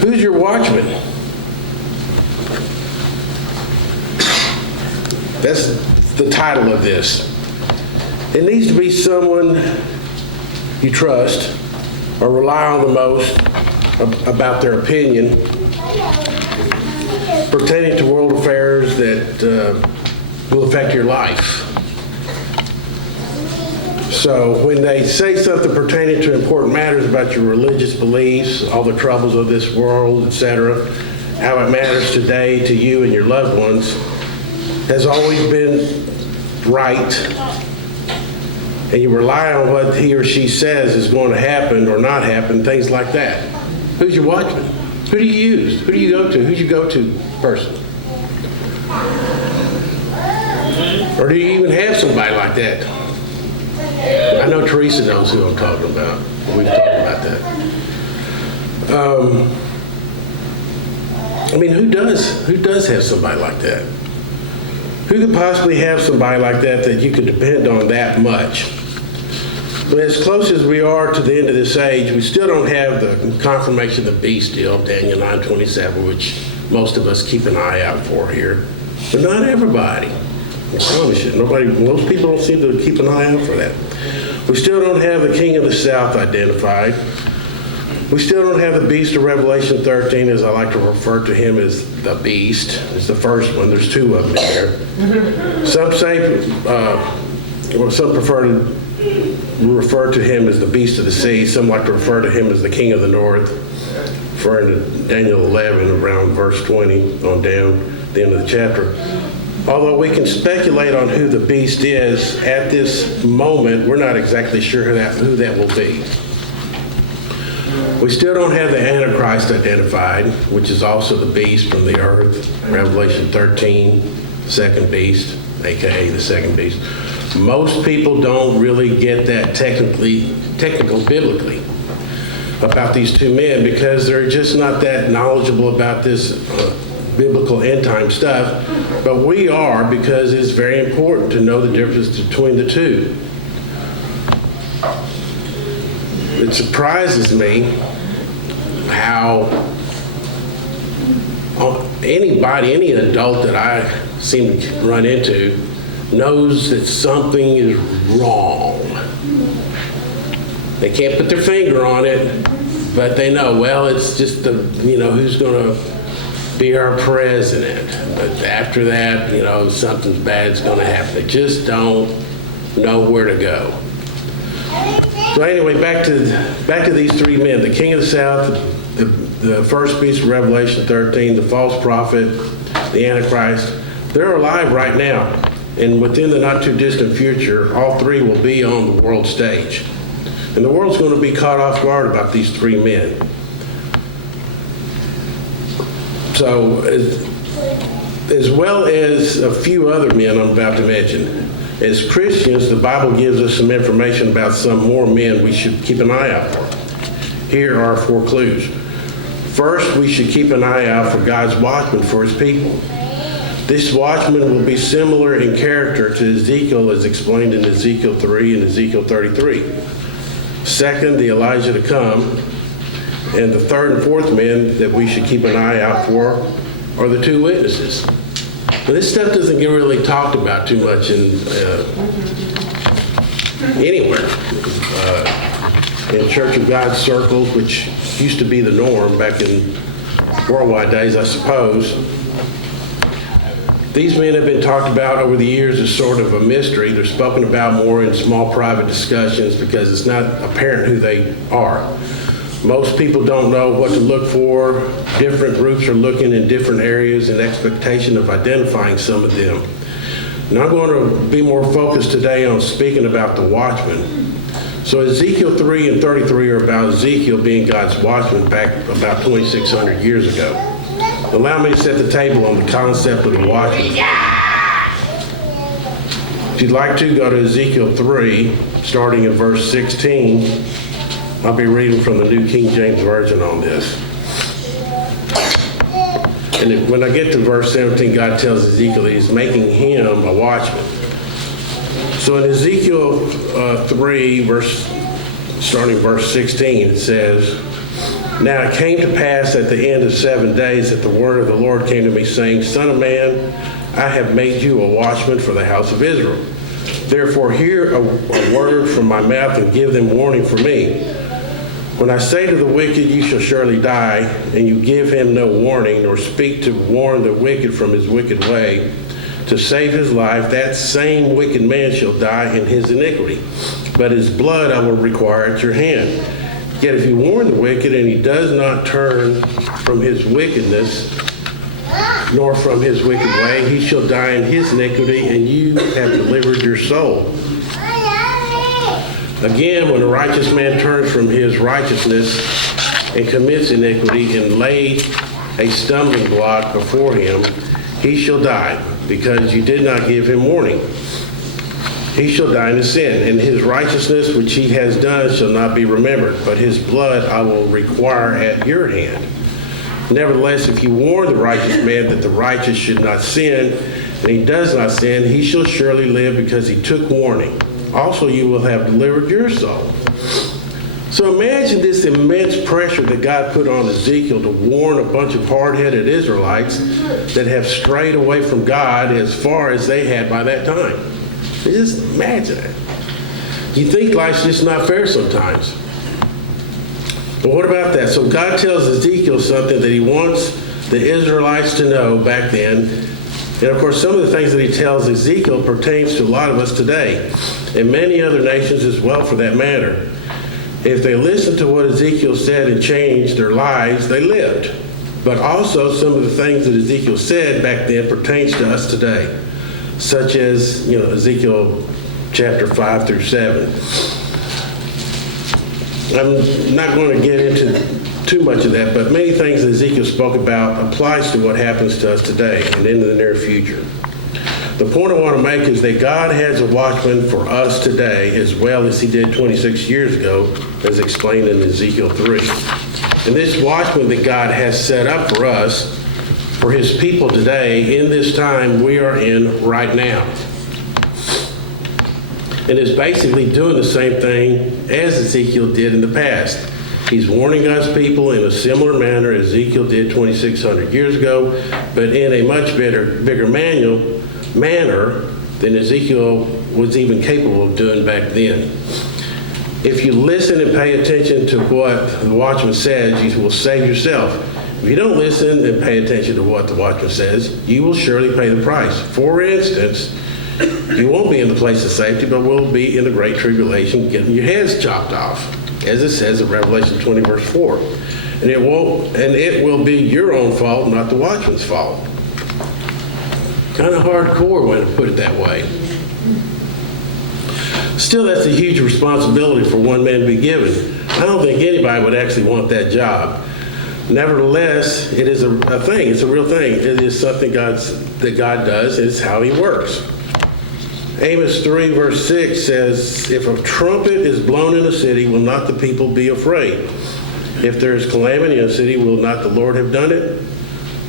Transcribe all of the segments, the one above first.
Who's your watchman? That's the title of this. It needs to be someone you trust or rely on the most about their opinion pertaining to world affairs that will affect your life. So when they say something pertaining to important matters about your religious beliefs, all the troubles of this world, etc., how it matters today to you and your loved ones, has always been right, and you rely on what he or she says is going to happen or not happen, things like that. Who's your watchman? Who do you use? Who do you go to? Who's your go-to person? Or do you even have somebody like that? I know Teresa knows who I'm talking about. We've talked about that. I mean, who does have somebody like that? Who could possibly have somebody like that you could depend on that much? But as close as we are to the end of this age, we still don't have the confirmation of the beast deal, Daniel 9:27, which most of us keep an eye out for here. But not everybody. I promise you, most people don't seem to keep an eye out for that. We still don't have the king of the south identified. We still don't have the beast of Revelation 13, as I like to refer to him as the beast. It's the first one. There's two of them there. Some say, some prefer to refer to him as the beast of the sea. Some like to refer to him as the king of the north, referring to Daniel 11 around verse 20 on down, the end of the chapter. Although we can speculate on who the beast is, at this moment, we're not exactly sure who that will be. We still don't have the Antichrist identified, which is also the beast from the earth, Revelation 13, second beast, aka the second beast. Most people don't really get that technical biblically about these two men because they're just not that knowledgeable about this biblical end time stuff, but we are, because it's very important to know the difference between the two. It surprises me how any adult that I seem to run into knows that something is wrong. They can't put their finger on it, but they know, well, it's just who's going to be our president. But after that, something bad's going to happen. They just don't know where to go. So anyway, back to these three men: the king of the south, the first beast of Revelation 13, the false prophet, the Antichrist. They're alive right now, and within the not too distant future, all three will be on the world stage, and the world's going to be caught off guard about these three men. So, as well as a few other men I'm about to mention, as Christians, the Bible gives us some information about some more men we should keep an eye out for. Here are 4 clues. First, we should keep an eye out for God's watchman for his people. This watchman will be similar in character to Ezekiel, as explained in Ezekiel 3 and Ezekiel 33. Second, the Elijah to come. And the third and fourth men that we should keep an eye out for are the 2 witnesses. Now, this stuff doesn't get really talked about too much anywhere. In Church of God circles, which used to be the norm back in worldwide days, I suppose. These men have been talked about over the years as sort of a mystery. They're spoken about more in small private discussions because it's not apparent who they are. Most people don't know what to look for. Different groups are looking in different areas in expectation of identifying some of them. And I'm going to be more focused today on speaking about the watchman. So Ezekiel 3 and 33 are about Ezekiel being God's watchman back about 2,600 years ago. Allow me to set the table on the concept of the watchman. If you'd like to, go to Ezekiel 3, starting at verse 16. I'll be reading from the New King James Version on this. And when I get to verse 17, God tells Ezekiel that he's making him a watchman. So in Ezekiel 3, starting verse 16, it says, Now it came to pass at the end of 7 days that the word of the Lord came to me, saying, Son of man, I have made you a watchman for the house of Israel. Therefore hear a word from my mouth and give them warning for me. When I say to the wicked, you shall surely die, and you give him no warning, nor speak to warn the wicked from his wicked way, to save his life, that same wicked man shall die in his iniquity. But his blood I will require at your hand. Yet if you warn the wicked, and he does not turn from his wickedness, nor from his wicked way, he shall die in his iniquity, and you have delivered your soul. Again, when a righteous man turns from his righteousness and commits iniquity and lays a stumbling block before him, he shall die, because you did not give him warning. He shall die in his sin, and his righteousness which he has done shall not be remembered, but his blood I will require at your hand. Nevertheless, if you warn the righteous man that the righteous should not sin, and he does not sin, he shall surely live because he took warning. Also you will have delivered your soul. So imagine this immense pressure that God put on Ezekiel to warn a bunch of hard-headed Israelites that have strayed away from God as far as they had by that time. Just imagine it. You think life's just not fair sometimes. But what about that? So God tells Ezekiel something that he wants the Israelites to know back then. And of course, some of the things that he tells Ezekiel pertains to a lot of us today, and many other nations as well for that matter. If they listened to what Ezekiel said and changed their lives, they lived. But also some of the things that Ezekiel said back then pertains to us today, such as, Ezekiel chapter 5 through 7. I'm not going to get into too much of that, but many things that Ezekiel spoke about applies to what happens to us today and into the near future. The point I want to make is that God has a watchman for us today as well as he did 26 years ago, as explained in Ezekiel 3. And this watchman that God has set up for us, for his people today, in this time we are in right now. And is basically doing the same thing as Ezekiel did in the past. He's warning God's people in a similar manner as Ezekiel did 2,600 years ago, but in a much bigger manner than Ezekiel was even capable of doing back then. If you listen and pay attention to what the watchman says, you will save yourself. If you don't listen and pay attention to what the watchman says, you will surely pay the price. For instance, you won't be in the place of safety, but will be in the great tribulation, getting your heads chopped off, as it says in Revelation 20, verse 4. And it will be your own fault, not the watchman's fault. Kind of hardcore when I put it that way. Still, that's a huge responsibility for one man to be given. I don't think anybody would actually want that job. Nevertheless, it is a thing. It's a real thing. It is something that God does. It's how he works. Amos 3, verse 6 says, if a trumpet is blown in a city, will not the people be afraid? If there is calamity in a city, will not the Lord have done it?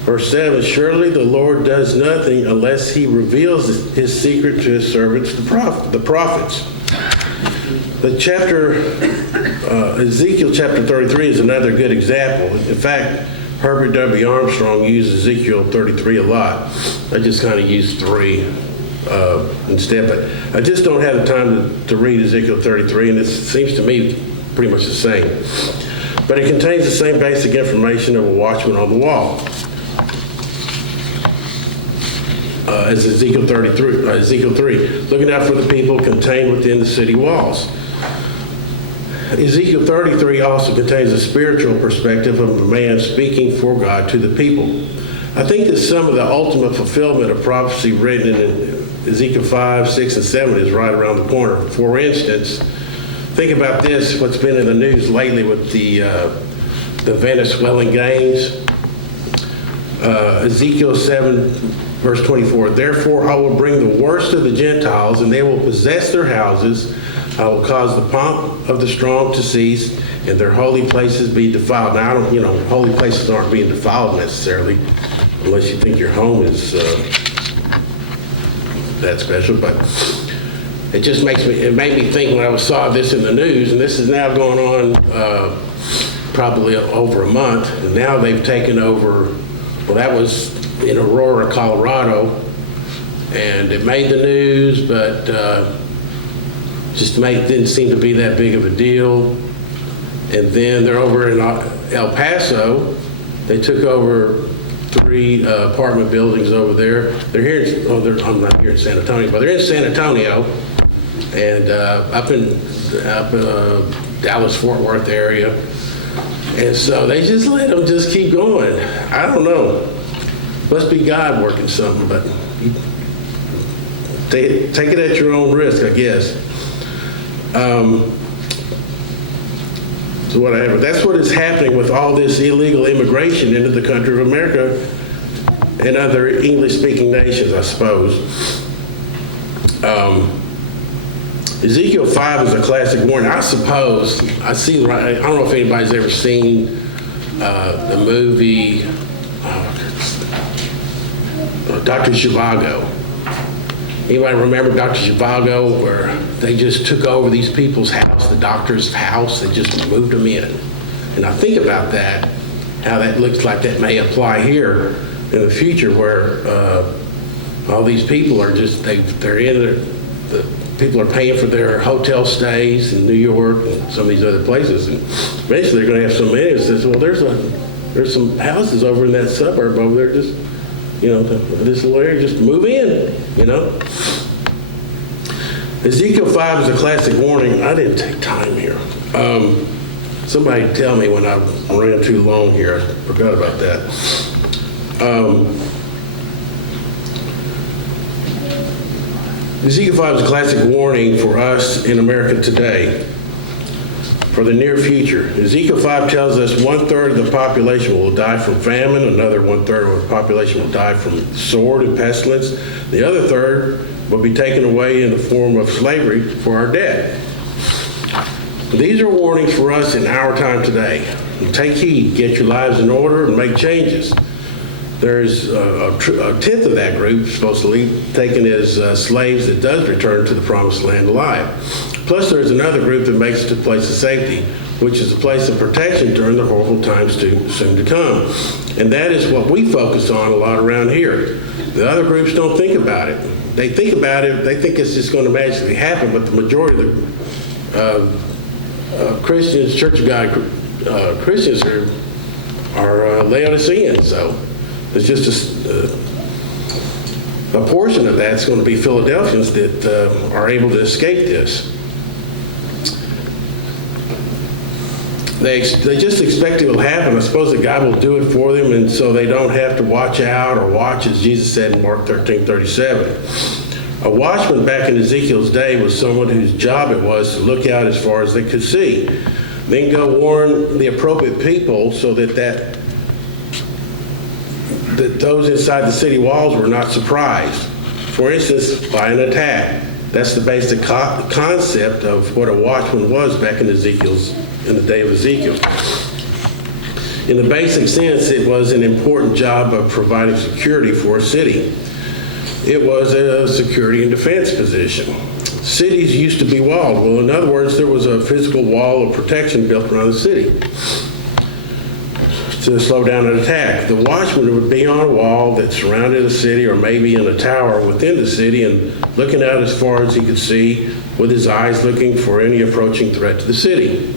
Verse 7, surely the Lord does nothing unless he reveals his secret to his servants, the prophets. The Ezekiel chapter 33 is another good example. In fact, Herbert W. Armstrong used Ezekiel 33 a lot. I just kind of used 3 instead, but I just don't have the time to read Ezekiel 33, and it seems to me pretty much the same. But it contains the same basic information of a watchman on the wall as Ezekiel 3, looking out for the people contained within the city walls. Ezekiel 33 also contains a spiritual perspective of a man speaking for God to the people. I think that some of the ultimate fulfillment of prophecy written in Ezekiel 5, 6, and 7 is right around the corner. For instance, think about this, what's been in the news lately with the Venezuelan gangs. Ezekiel 7, verse 24, therefore I will bring the worst of the Gentiles, and they will possess their houses. I will cause the pomp of the strong to cease, and their holy places be defiled. Now, holy places aren't being defiled necessarily, unless you think your home is that special. But it made me think when I saw this in the news, and this is now going on probably over a month, and now they've taken over. Well, that was in Aurora, Colorado, and it made the news, but didn't seem to be that big of a deal. And then they're over in El Paso. They took over 3 apartment buildings over there. They're here. I'm not here in San Antonio, but they're in San Antonio, and up in Dallas Fort Worth area. And so they just let them just keep going. I don't know. Must be God working something, but take it at your own risk, I guess. So whatever. That's what is happening with all this illegal immigration into the country of America and other English-speaking nations, I suppose. Ezekiel 5 is a classic warning. I suppose, I don't know if anybody's ever seen the movie Dr. Zhivago. Anybody remember Dr. Zhivago, where they just took over these people's house, the doctor's house, and just moved them in? And I think about that, how that looks like that may apply here in the future, where all these people are just, people are paying for their hotel stays in New York and some of these other places. And eventually they're going to have so many that says, well, there's some houses over in that suburb over there, just, this little area, just move in, Ezekiel 5 is a classic warning. I didn't take time here. Somebody tell me when I ran too long here. I forgot about that. Ezekiel 5 is a classic warning for us in America today, for the near future. Ezekiel 5 tells us 1/3 of the population will die from famine, another 1/3 of the population will die from sword and pestilence, the other third will be taken away in the form of slavery for our debt. These are warnings for us in our time today. Take heed, get your lives in order, and make changes. There's a tenth of that group supposedly taken as slaves that does return to the promised land alive. Plus there's another group that makes it a place of safety, which is a place of protection during the horrible times soon to come. And that is what we focus on a lot around here. The other groups don't think about it. They think about it, they think it's just going to magically happen, but the majority of the Christians, Church of God Christians are Laodiceans, so there's just a portion of that's going to be Philadelphians that are able to escape this. They just expect it will happen. I suppose that God will do it for them, and so they don't have to watch out or watch, as Jesus said in Mark 13:37. A watchman back in Ezekiel's day was someone whose job it was to look out as far as they could see, then go warn the appropriate people so that those inside the city walls were not surprised. For instance, by an attack. That's the basic concept of what a watchman was back in the day of Ezekiel. In the basic sense, it was an important job of providing security for a city. It was a security and defense position. Cities used to be walled. Well, in other words, there was a physical wall of protection built around the city to slow down an attack. The watchman would be on a wall that surrounded a city, or maybe in a tower within the city, and looking out as far as he could see with his eyes, looking for any approaching threat to the city.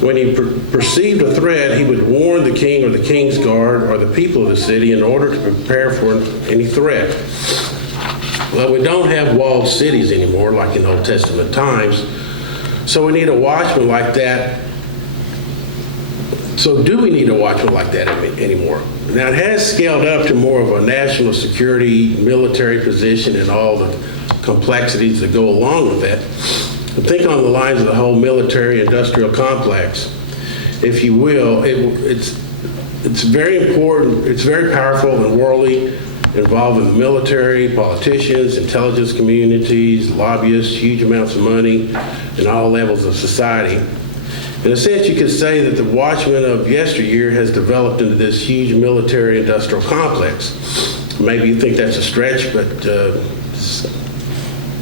When he perceived a threat, he would warn the king or the king's guard or the people of the city in order to prepare for any threat. Well, we don't have walled cities anymore like in Old Testament times, so we need a watchman like that. So do we need a watchman like that anymore? Now, it has scaled up to more of a national security military position and all the complexities that go along with that. But think on the lines of the whole military-industrial complex, if you will. It's very important, it's very powerful and worldly, involving the military, politicians, intelligence communities, lobbyists, huge amounts of money, and all levels of society. In a sense, you could say that the watchman of yesteryear has developed into this huge military-industrial complex. Maybe you think that's a stretch, but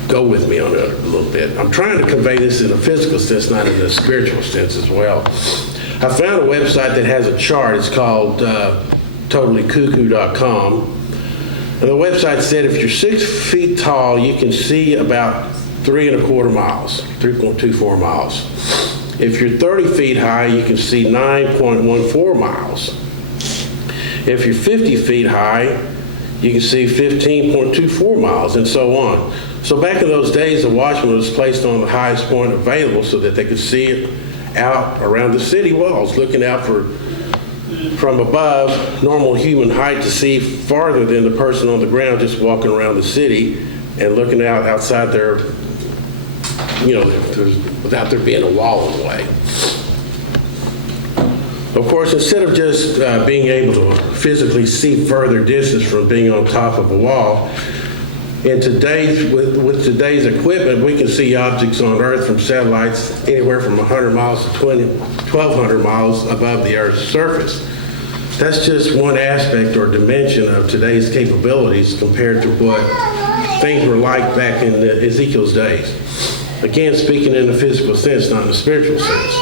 go with me on it a little bit. I'm trying to convey this in a physical sense, not in a spiritual sense as well. I found a website that has a chart. It's called totallycuckoo.com. And the website said if you're 6 feet tall, you can see about 3.25 miles, 3.24 miles. If you're 30 feet high, you can see 9.14 miles. If you're 50 feet high, you can see 15.24 miles, and so on. So back in those days, the watchman was placed on the highest point available so that they could see it out around the city walls, looking out from above normal human height to see farther than the person on the ground just walking around the city and looking out outside there, without there being a wall in the way. Of course, instead of just being able to physically see further distance from being on top of a wall, with today's equipment, we can see objects on Earth from satellites anywhere from 100 miles to 1,200 miles above the Earth's surface. That's just one aspect or dimension of today's capabilities compared to what things were like back in Ezekiel's days. Again, speaking in the physical sense, not in the spiritual sense.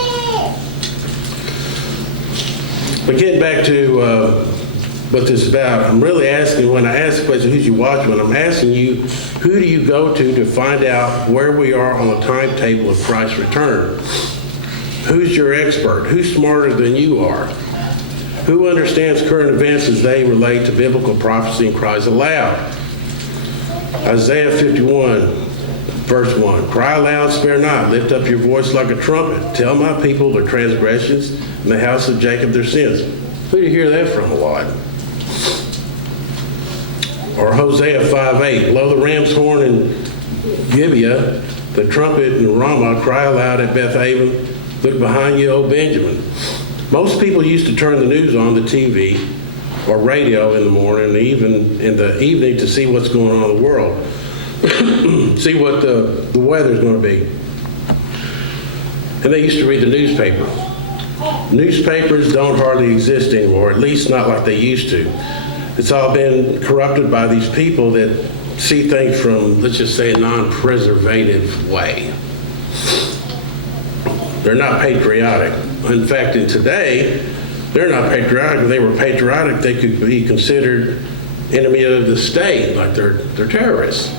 But getting back to what this is about, I'm really asking, when I ask the question, who's your watchman, I'm asking you, who do you go to find out where we are on the timetable of Christ's return? Who's your expert? Who's smarter than you are? Who understands current events as they relate to biblical prophecy and cries aloud? Isaiah 51, verse 1, cry aloud, spare not, lift up your voice like a trumpet. Tell my people their transgressions and the house of Jacob their sins. Who do you hear that from a lot? Or Hosea 5:8, blow the ram's horn in Gibeah, the trumpet in Ramah, cry aloud at Bethaven, look behind you, O Benjamin. Most people used to turn the news on, the TV or radio in the morning, and even in the evening to see what's going on in the world. See what the weather's going to be. And they used to read the newspaper. Newspapers don't hardly exist anymore, at least not like they used to. It's all been corrupted by these people that see things from, let's just say, a non-preservative way. They're not patriotic. In fact, in today, they're not patriotic. If they were patriotic, they could be considered enemy of the state, like they're terrorists.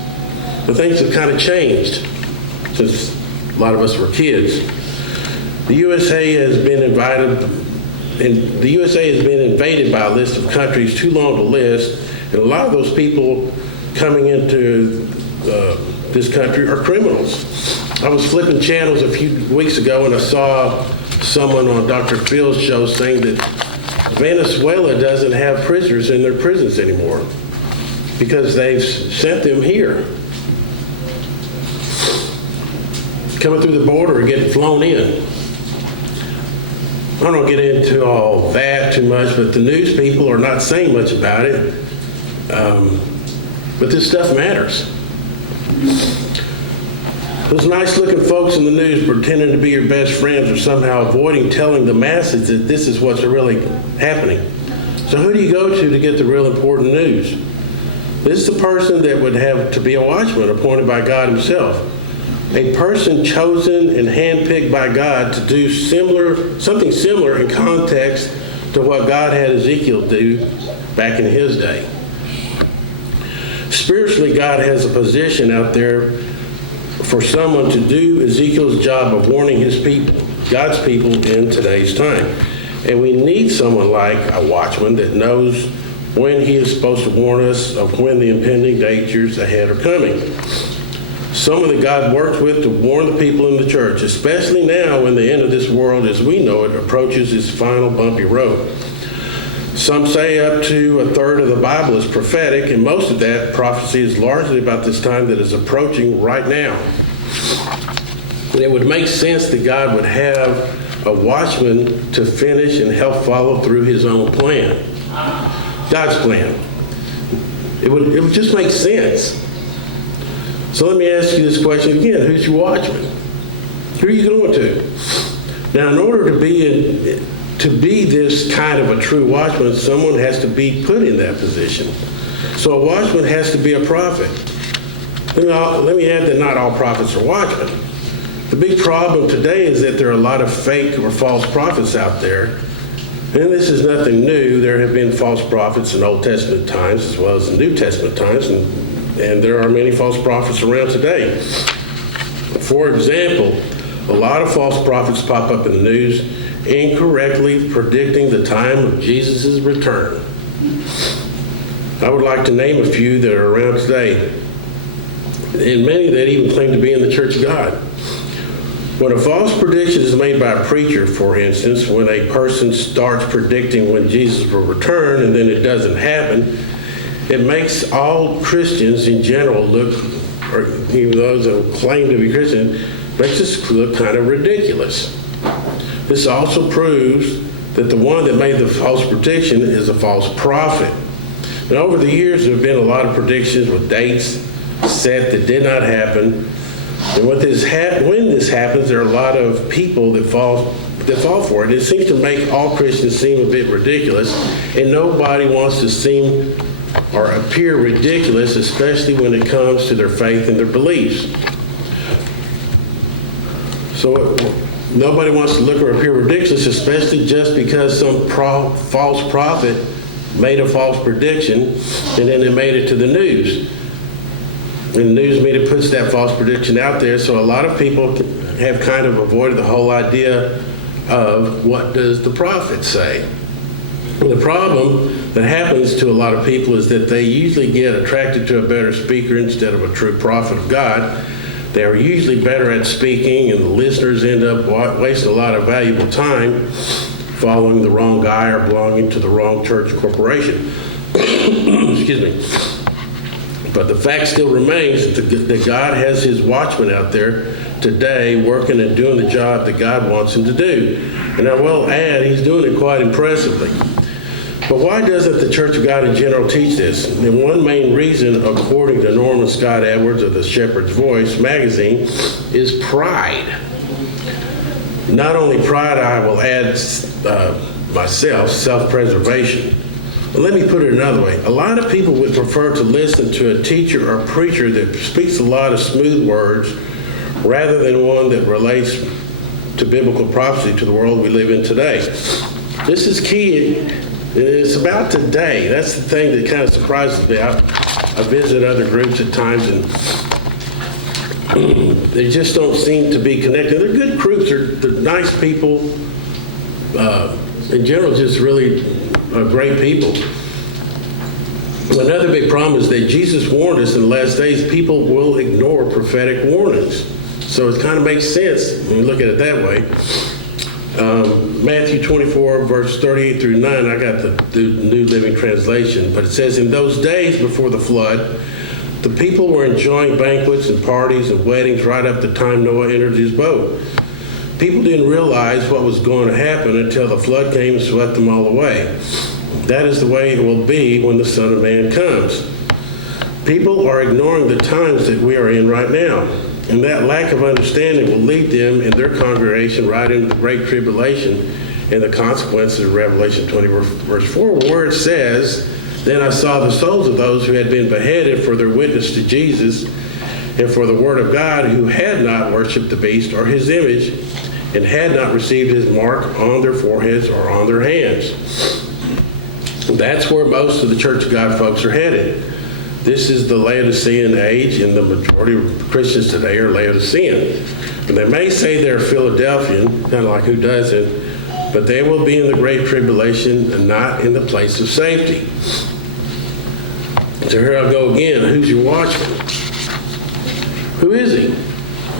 But things have kind of changed since a lot of us were kids. The USA has been invaded by a list of countries too long to list, and a lot of those people coming into this country are criminals. I was flipping channels a few weeks ago and I saw someone on Dr. Phil's show saying that Venezuela doesn't have prisoners in their prisons anymore because they've sent them here. Coming through the border or getting flown in. I don't get into all that too much, but the news people are not saying much about it. But this stuff matters. Those nice-looking folks in the news pretending to be your best friends are somehow avoiding telling the masses that this is what's really happening. So who do you go to get the real important news? This is the person that would have to be a watchman appointed by God himself. A person chosen and handpicked by God to do something similar in context to what God had Ezekiel do back in his day. Spiritually, God has a position out there for someone to do Ezekiel's job of warning his people, God's people in today's time. And we need someone like a watchman that knows when he is supposed to warn us of when the impending dangers ahead are coming. Someone that God works with to warn the people in the church, especially now when the end of this world as we know it approaches its final bumpy road. Some say up to a third of the Bible is prophetic, and most of that prophecy is largely about this time that is approaching right now. And it would make sense that God would have a watchman to finish and help follow through his own plan. God's plan. It would just make sense. So let me ask you this question again. Who's your watchman? Who are you going to? Now, in order to be this kind of a true watchman, someone has to be put in that position. So a watchman has to be a prophet. Let me add that not all prophets are watchmen. The big problem today is that there are a lot of fake or false prophets out there. And this is nothing new. There have been false prophets in Old Testament times as well as in New Testament times, and there are many false prophets around today. For example, a lot of false prophets pop up in the news incorrectly predicting the time of Jesus' return. I would like to name a few that are around today, and many that even claim to be in the Church of God. When a false prediction is made by a preacher, for instance, when a person starts predicting when Jesus will return and then it doesn't happen, it makes all Christians in general look, or even those that claim to be Christian, makes us look kind of ridiculous. This also proves that the one that made the false prediction is a false prophet. And over the years, there have been a lot of predictions with dates set that did not happen. And when this happens, there are a lot of people that fall for it. It seems to make all Christians seem a bit ridiculous, and nobody wants to seem or appear ridiculous, especially when it comes to their faith and their beliefs. So nobody wants to look or appear ridiculous, especially just because some false prophet made a false prediction and then it made it to the news. And the news media puts that false prediction out there, so a lot of people have kind of avoided the whole idea of what does the prophet say. And the problem that happens to a lot of people is that they usually get attracted to a better speaker instead of a true prophet of God. They are usually better at speaking, and the listeners end up wasting a lot of valuable time following the wrong guy or belonging to the wrong church corporation. Excuse me. But the fact still remains that God has his watchman out there today working and doing the job that God wants him to do. And I will add, he's doing it quite impressively. But why doesn't the Church of God in general teach this? And one main reason, according to Norman Scott Edwards of the Shepherd's Voice magazine, is pride. Not only pride, I will add myself, self-preservation. But let me put it another way. A lot of people would prefer to listen to a teacher or preacher that speaks a lot of smooth words rather than one that relates to biblical prophecy to the world we live in today. This is key. It's about today. That's the thing that kind of surprises me. I visit other groups at times, and they just don't seem to be connected. They're good groups. They're nice people. In general, just really great people. Another big problem is that Jesus warned us in the last days people will ignore prophetic warnings. So it kind of makes sense when you look at it that way. Matthew 24, verse 38 through 9, I got the New Living Translation, but it says, in those days before the flood, the people were enjoying banquets and parties and weddings right up to the time Noah entered his boat. People didn't realize what was going to happen until the flood came and swept them all away. That is the way it will be when the Son of Man comes. People are ignoring the times that we are in right now, and that lack of understanding will lead them and their congregation right into the Great Tribulation and the consequences of Revelation 20, verse 4, where it says, then I saw the souls of those who had been beheaded for their witness to Jesus and for the word of God, who had not worshipped the beast or his image, and had not received his mark on their foreheads or on their hands. That's where most of the Church of God folks are headed. This is the Laodicean age, and the majority of Christians today are Laodicean. And they may say they're Philadelphian, kind of like who doesn't, but they will be in the Great Tribulation and not in the place of safety. So here I go again. Who's your watchman? Who is he?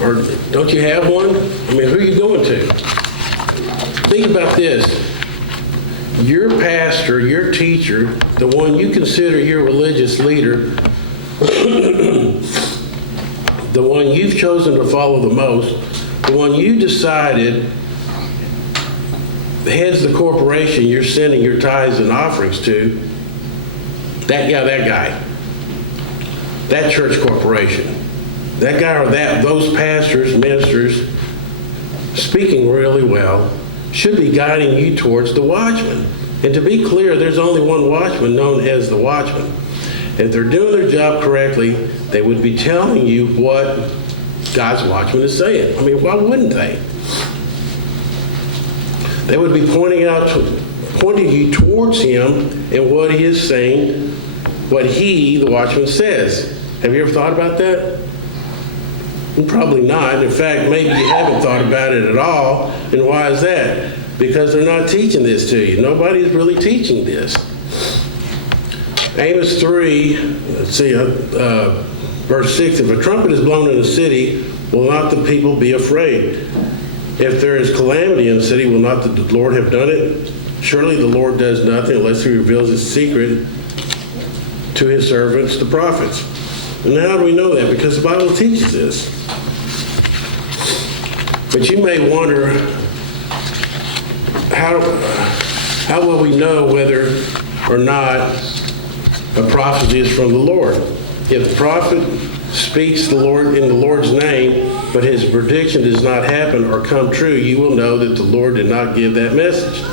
Or don't you have one? I mean, who are you going to? Think about this. Your pastor, your teacher, the one you consider your religious leader, the one you've chosen to follow the most, the one you decided heads the corporation you're sending your tithes and offerings to, that guy, that church corporation, that guy or those pastors, ministers, speaking really well, should be guiding you towards the watchman. And to be clear, there's only one watchman known as the watchman. If they're doing their job correctly, they would be telling you what God's watchman is saying. I mean, why wouldn't they? They would be pointing you towards him and what he is saying, what he, the watchman, says. Have you ever thought about that? Probably not. In fact, maybe you haven't thought about it at all. And why is that? Because they're not teaching this to you. Nobody's really teaching this. Amos 3, let's see, verse 6, if a trumpet is blown in a city, will not the people be afraid? If there is calamity in the city, will not the Lord have done it? Surely the Lord does nothing unless he reveals his secret to his servants, the prophets. And how do we know that? Because the Bible teaches this. But you may wonder, how will we know whether or not a prophecy is from the Lord? If the prophet speaks the Lord in the Lord's name, but his prediction does not happen or come true, you will know that the Lord did not give that message.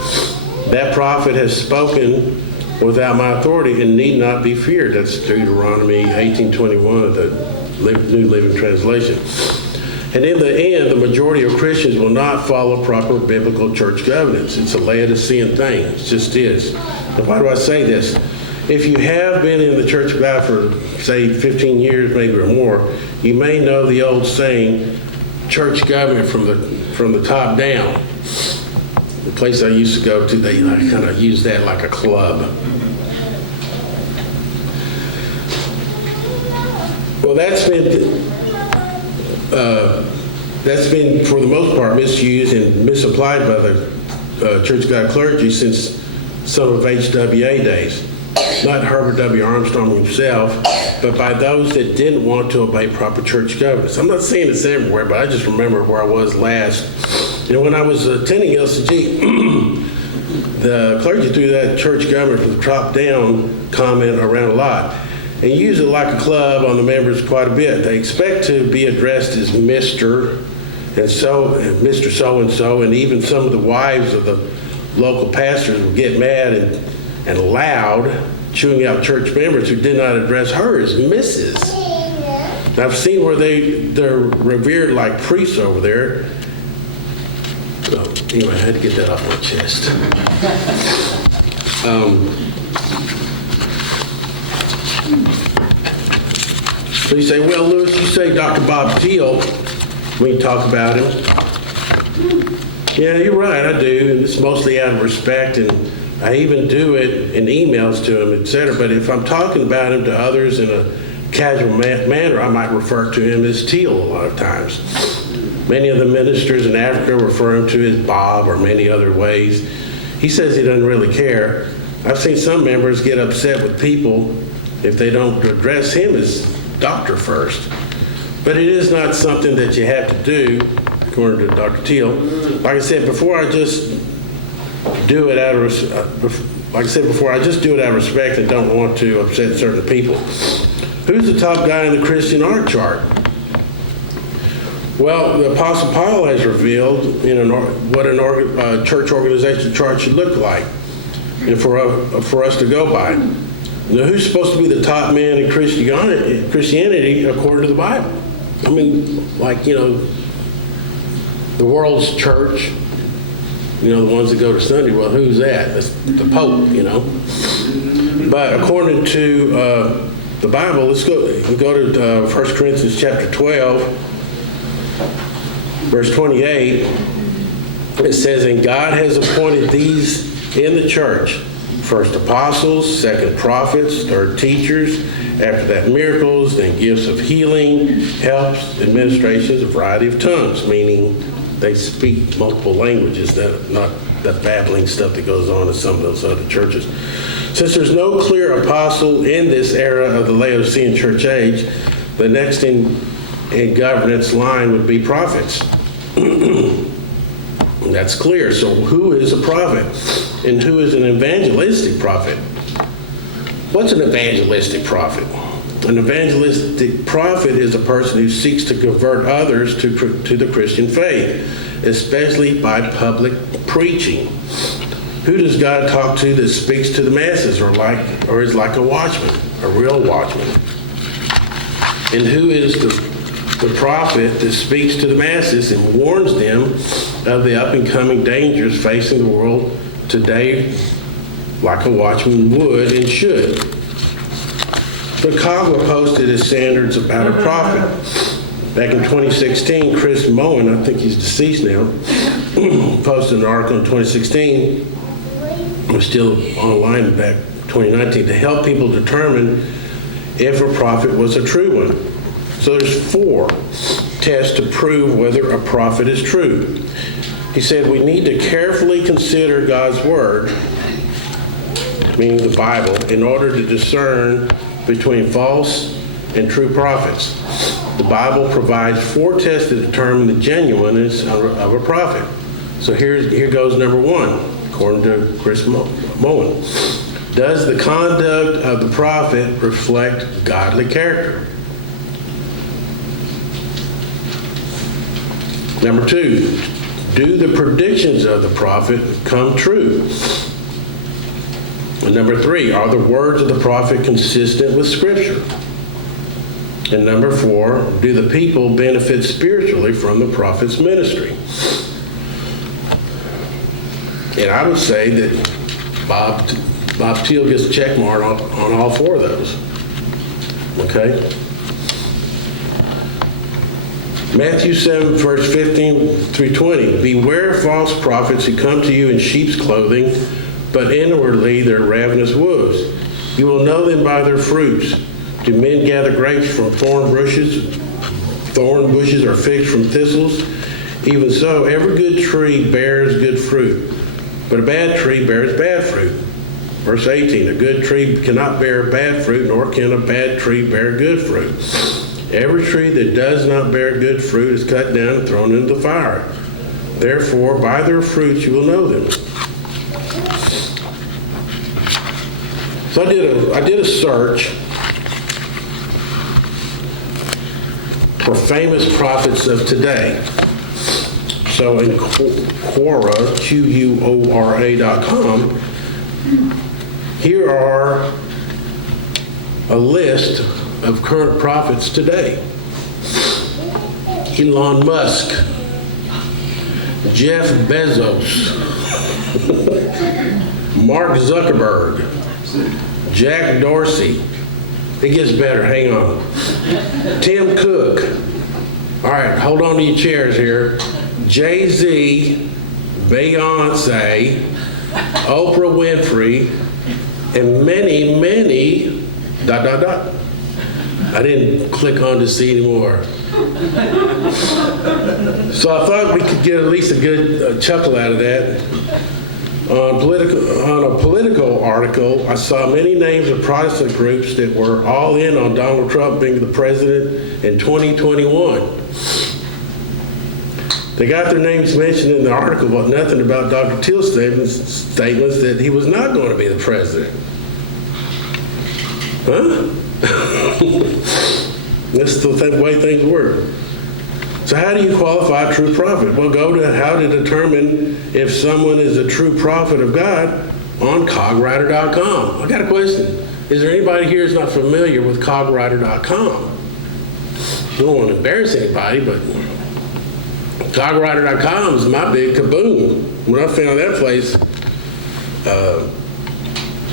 That prophet has spoken without my authority and need not be feared. That's Deuteronomy 18:21 of the New Living Translation. And in the end, the majority of Christians will not follow proper biblical church governance. It's a Laodicean thing. It just is. And why do I say this? If you have been in the Church of God for, say, 15 years, maybe or more, you may know the old saying, church government from the top down. The place I used to go to, they kind of use that like a club. Well, that's been for the most part misused and misapplied by the Church of God clergy since some of HWA days. Not Herbert W. Armstrong himself, but by those that didn't want to obey proper church governance. I'm not saying it's everywhere, but I just remember where I was last. And when I was attending LCG, the clergy threw that church government from the top down comment around a lot and use it like a club on the members quite a bit. They expect to be addressed as Mr. Mr. So-and-so, and even some of the wives of the local pastors would get mad and loud, chewing out church members who did not address her as Mrs. I've seen where they're revered like priests over there. So, anyway, I had to get that off my chest. So you say, well, Lewis, you say Dr. Bob Thiel when you talk about him. Yeah, you're right, I do, and it's mostly out of respect, and I even do it in emails to him, etc. But if I'm talking about him to others in a casual manner, I might refer to him as Thiel a lot of times. Many of the ministers in Africa refer him to as Bob or many other ways. He says he doesn't really care. I've seen some members get upset with people if they don't address him as doctor first. But it is not something that you have to do, according to Dr. Thiel. Like I said before, I just do it out of respect and don't want to upset certain people. Who's the top guy in the Christian org chart? Well, the Apostle Paul has revealed what a church organization chart should look like, and for us to go by. Now, who's supposed to be the top man in Christianity according to the Bible? I mean, like, the world's church, the ones that go to Sunday, well, who's that? That's the Pope, But according to the Bible, let's go to 1 Corinthians chapter 12, verse 28. It says, and God has appointed these in the church, first apostles, second prophets, third teachers, after that miracles, then gifts of healing, helps, administrations, a variety of tongues, meaning they speak multiple languages, not that babbling stuff that goes on in some of those other churches. Since there's no clear apostle in this era of the Laodicean church age, the next in governance line would be prophets. That's clear. So who is a prophet and who is an evangelistic prophet? What's an evangelistic prophet? An evangelistic prophet is a person who seeks to convert others to the Christian faith, especially by public preaching. Who does God talk to that speaks to the masses or is like a watchman, a real watchman? And who is the prophet that speaks to the masses and warns them of the up-and-coming dangers facing the world today, like a watchman would and should. The Cogla posted his standards about a prophet. Back in 2016, Chris Moen, I think he's deceased now, posted an article in 2016, it was still online back 2019, to help people determine if a prophet was a true one. So there's 4 tests to prove whether a prophet is true. He said we need to carefully consider God's word, meaning the Bible, in order to discern between false and true prophets. The Bible provides 4 tests to determine the genuineness of a prophet. So here goes number 1, according to Chris Moen. Does the conduct of the prophet reflect godly character? Number 2, do the predictions of the prophet come true? And number 3, are the words of the prophet consistent with Scripture? And number 4, do the people benefit spiritually from the prophet's ministry? And I would say that Bob Thiel gets a check mark on all 4 of those. Okay? Matthew 7, verse 15 through 20. Beware of false prophets who come to you in sheep's clothing, but inwardly they're ravenous wolves. You will know them by their fruits. Do men gather grapes from thorn bushes or figs from thistles? Even so, every good tree bears good fruit, but a bad tree bears bad fruit. Verse 18, a good tree cannot bear bad fruit, nor can a bad tree bear good fruit. Every tree that does not bear good fruit is cut down and thrown into the fire. Therefore, by their fruits you will know them. So I did a search for famous prophets of today. So in Quora, Quora.com, here are a list of current prophets today. Elon Musk, Jeff Bezos, Mark Zuckerberg, Jack Dorsey. It gets better, hang on. Tim Cook. All right, hold on to your chairs here. Jay-Z, Beyonce, Oprah Winfrey, and many, many, ... I didn't click on to see anymore. So I thought we could get at least a good chuckle out of that. On a political article, I saw many names of Protestant groups that were all in on Donald Trump being the president in 2021. They got their names mentioned in the article, but nothing about Dr. Thiel's statements that he was not going to be the president. Huh? That's the way things work. So how do you qualify a true prophet? Well, go to how to determine if someone is a true prophet of God on cogwriter.com. I got a question. Is there anybody here who's not familiar with cogwriter.com? I don't want to embarrass anybody, but cogwriter.com is my big kaboom. When I found that place,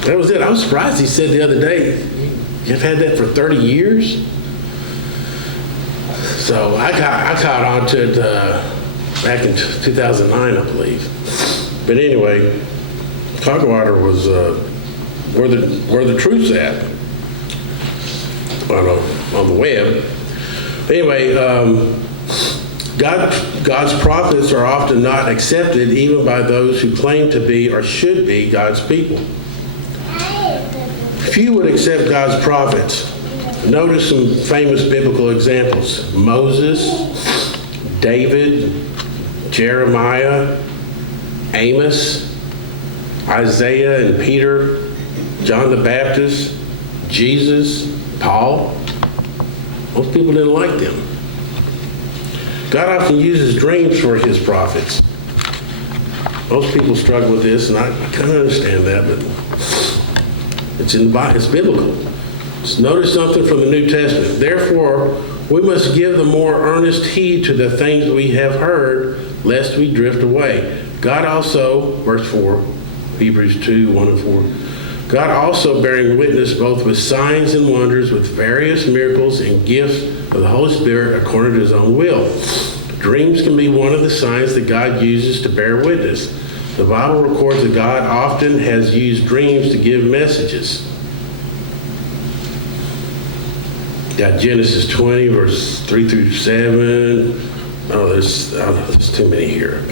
that was it. I was surprised he said the other day, you've had that for 30 years? So I caught on to it back in 2009, I believe. But anyway, Cogwriter was where the truth's at on the web. Anyway, God's prophets are often not accepted even by those who claim to be or should be God's people. Few would accept God's prophets. Notice some famous biblical examples. Moses, David, Jeremiah, Amos, Isaiah and Peter, John the Baptist, Jesus, Paul. Most people didn't like them. God often uses dreams for his prophets. Most people struggle with this, and I kind of understand that, but it's biblical. Just notice something from the New Testament. Therefore, We must give the more earnest heed to the things we have heard, lest we drift away. God also, verse 4, Hebrews 2, 1 and 4, God also bearing witness both with signs and wonders, with various miracles and gifts of the Holy Spirit according to his own will. Dreams can be one of the signs that God uses to bear witness. The Bible records that God often has used dreams to give messages. Got Genesis 20, verse 3 through 7. There's too many here.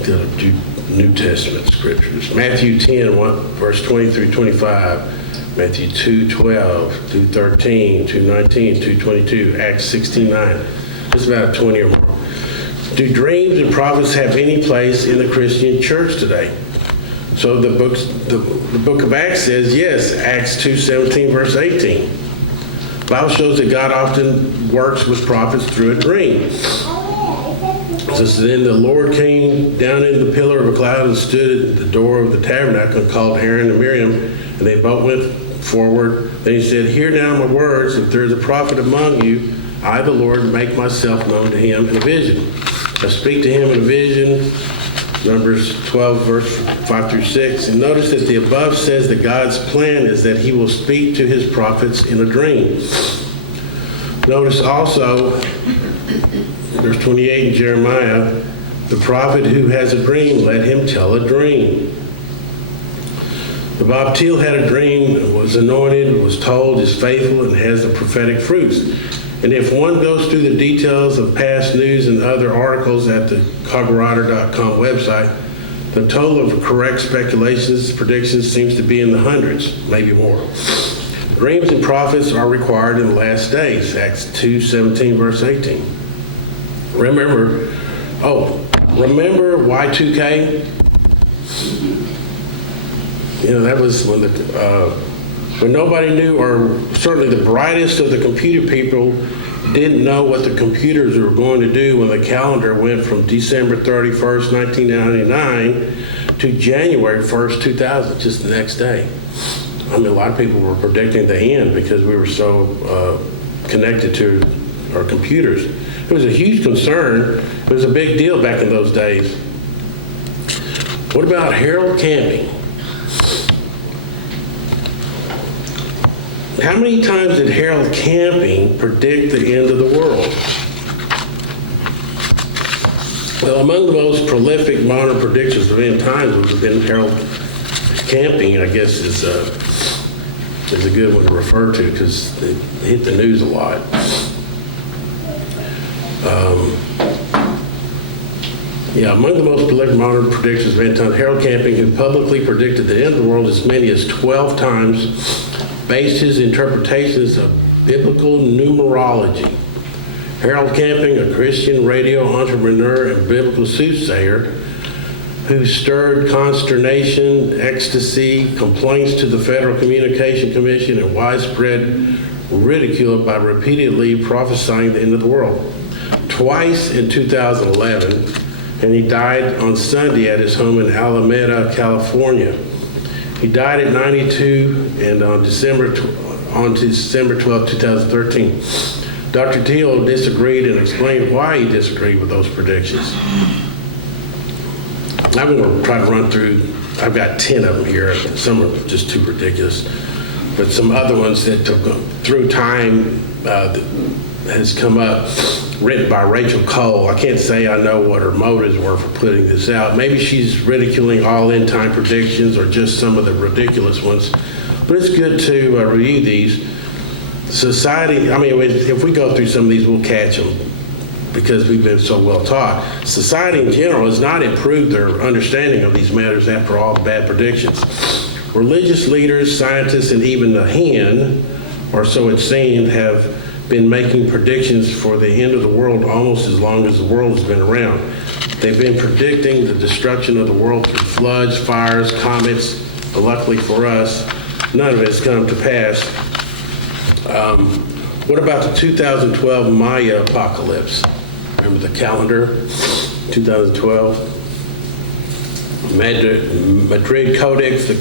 Gotta do New Testament scriptures. Matthew 10, verse 20 through 25. Matthew 2, 12, 2, 13, 2, 19, 2, 22, Acts 16, 9. It's about 20 or more. Do dreams and prophets have any place in the Christian church today? So the book of Acts says yes, Acts 2, 17, verse 18. The Bible shows that God often works with prophets through a dream. It says, then the Lord came down in the pillar of a cloud and stood at the door of the tabernacle and called Aaron and Miriam, and they both went forward. Then he said, hear now my words. If there is a prophet among you, I, the Lord, make myself known to him in a vision. I speak to him in a vision, Numbers 12, verse 5 through 6. And notice that the above says that God's plan is that he will speak to his prophets in a dream. Notice also, verse 28 in Jeremiah, the prophet who has a dream, let him tell a dream. The Bob Thiel had a dream, was anointed, was told, is faithful, and has the prophetic fruits. And if one goes through the details of past news and other articles at the cogwriter.com website, the total of correct speculations, predictions seems to be in the hundreds, maybe more. Dreams and prophets are required in the last days, Acts 2, 17, verse 18. Remember Y2K? You know, that was when nobody knew, or certainly the brightest of the computer people didn't know what the computers were going to do when the calendar went from December 31st, 1999 to January 1st, 2000, just the next day. I mean, a lot of people were predicting the end because we were so connected to our computers. It was a huge concern. It was a big deal back in those days. What about Harold Camping? How many times did Harold Camping predict the end of the world? Well, among the most prolific modern predictions of end times would have been Harold Camping, I guess, is a good one to refer to because it hit the news a lot. Among the most prolific modern predictions of end times, Harold Camping, who publicly predicted the end of the world as many as 12 times, based his interpretations of biblical numerology. Harold Camping, a Christian radio entrepreneur and biblical soothsayer who stirred consternation, ecstasy, complaints to the Federal Communication Commission, and widespread ridicule by repeatedly prophesying the end of the world. Twice in 2011, and he died on Sunday at his home in Alameda, California. He died at 92 and on December 12, 2013. Dr. Thiel disagreed and explained why he disagreed with those predictions. I'm going to try to run through, I've got 10 of them here. Some are just too ridiculous. But some other ones that through time has come up, written by Rachel Cole. I can't say I know what her motives were for putting this out. Maybe she's ridiculing all end time predictions or just some of the ridiculous ones. But it's good to review these. Society, I mean, if we go through some of these, we'll catch them because we've been so well taught. Society in general has not improved their understanding of these matters after all the bad predictions. Religious leaders, scientists, and even the hen, or so it seemed, have been making predictions for the end of the world almost as long as the world has been around. They've been predicting the destruction of the world through floods, fires, comets. But luckily for us, none of it has come to pass. What about the 2012 Maya apocalypse? Remember the calendar? 2012. Madrid Codex, the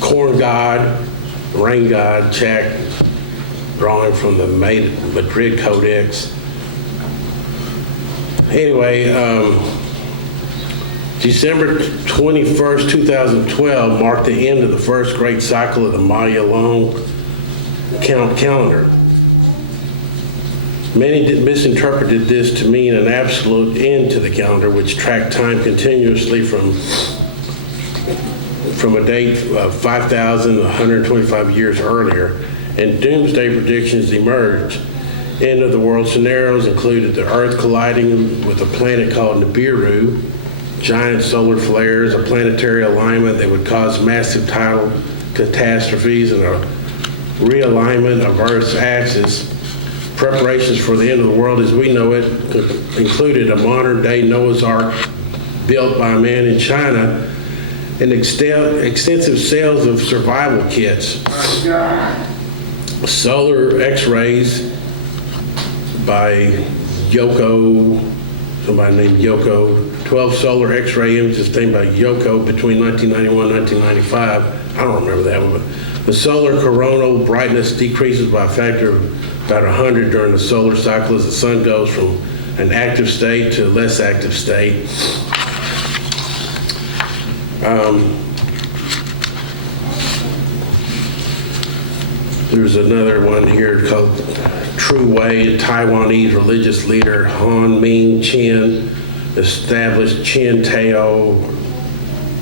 corn god, rain god, check. drawing from the Madrid Codex. Anyway, December 21st, 2012 marked the end of the first great cycle of the Maya long count calendar. Many misinterpreted this to mean an absolute end to the calendar, which tracked time continuously from a date of 5,125 years earlier, and doomsday predictions emerged. End of the world scenarios included the Earth colliding with a planet called Nibiru, giant solar flares, a planetary alignment that would cause massive tidal catastrophes, and a realignment of Earth's axis. Preparations for the end of the world as we know it included a modern-day Noah's Ark built by a man in China, and extensive sales of survival kits. Solar X-rays by somebody named Yoko, 12 solar X-ray images taken by Yoko between 1991 and 1995. I don't remember that one, but the solar coronal brightness decreases by a factor of about 100 during the solar cycle as the sun goes from an active state to a less active state. There's another one here called True Way. Taiwanese religious leader Han Ming Chen established Chen Tao,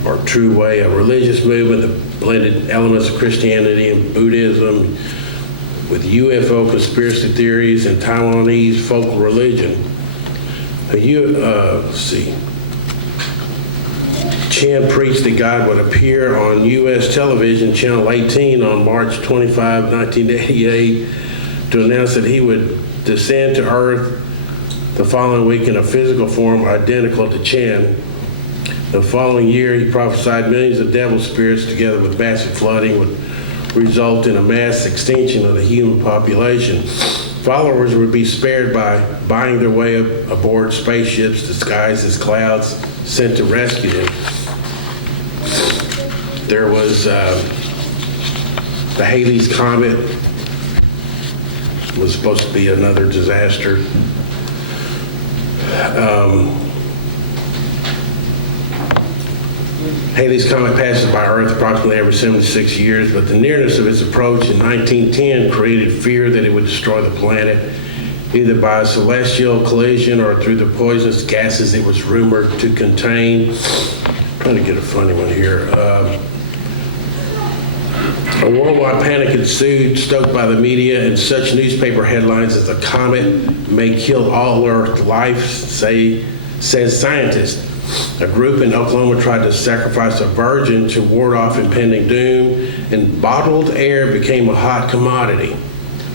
or True Way, a religious movement that blended elements of Christianity and Buddhism with UFO conspiracy theories and Taiwanese folk religion. Chen preached that God would appear on U.S. television, Channel 18, on March 25, 1988, to announce that he would descend to Earth the following week in a physical form identical to Chen. The following year, he prophesied millions of devil spirits together with massive flooding would result in a mass extinction of the human population. Followers would be spared by buying their way aboard spaceships disguised as clouds sent to rescue them. There was the Halley's Comet was supposed to be another disaster. Halley's Comet passes by Earth approximately every 76 years, but the nearness of its approach in 1910 created fear that it would destroy the planet, either by a celestial collision or through the poisonous gases it was rumored to contain. I'm trying to get a funny one here. A worldwide panic ensued, stoked by the media and such newspaper headlines as "the comet may kill all Earth life," says scientists. A group in Oklahoma tried to sacrifice a virgin to ward off impending doom, and bottled air became a hot commodity.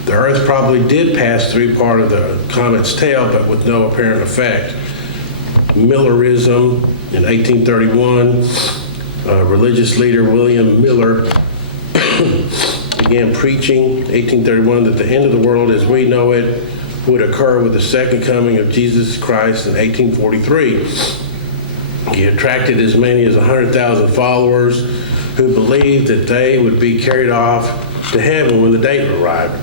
The Earth probably did pass through part of the comet's tail, but with no apparent effect. Millerism in 1831, religious leader William Miller began preaching, 1831, that the end of the world as we know it would occur with the second coming of Jesus Christ in 1843. He attracted as many as 100,000 followers who believed that they would be carried off to heaven when the date arrived.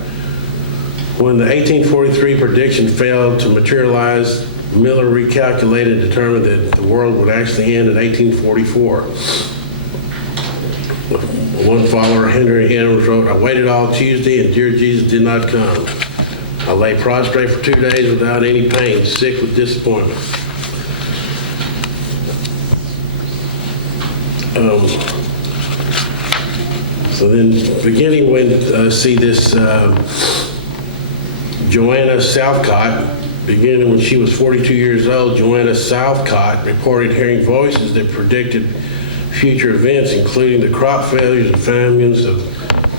When the 1843 prediction failed to materialize, Miller recalculated and determined that the world would actually end in 1844. One follower, Henry Adams, wrote, "I waited all Tuesday and dear Jesus did not come. I lay prostrate for 2 days without any pain, sick with disappointment." So then, beginning when, see this Joanna Southcott, beginning when she was 42 years old, Joanna Southcott reported hearing voices that predicted future events, including the crop failures and famines of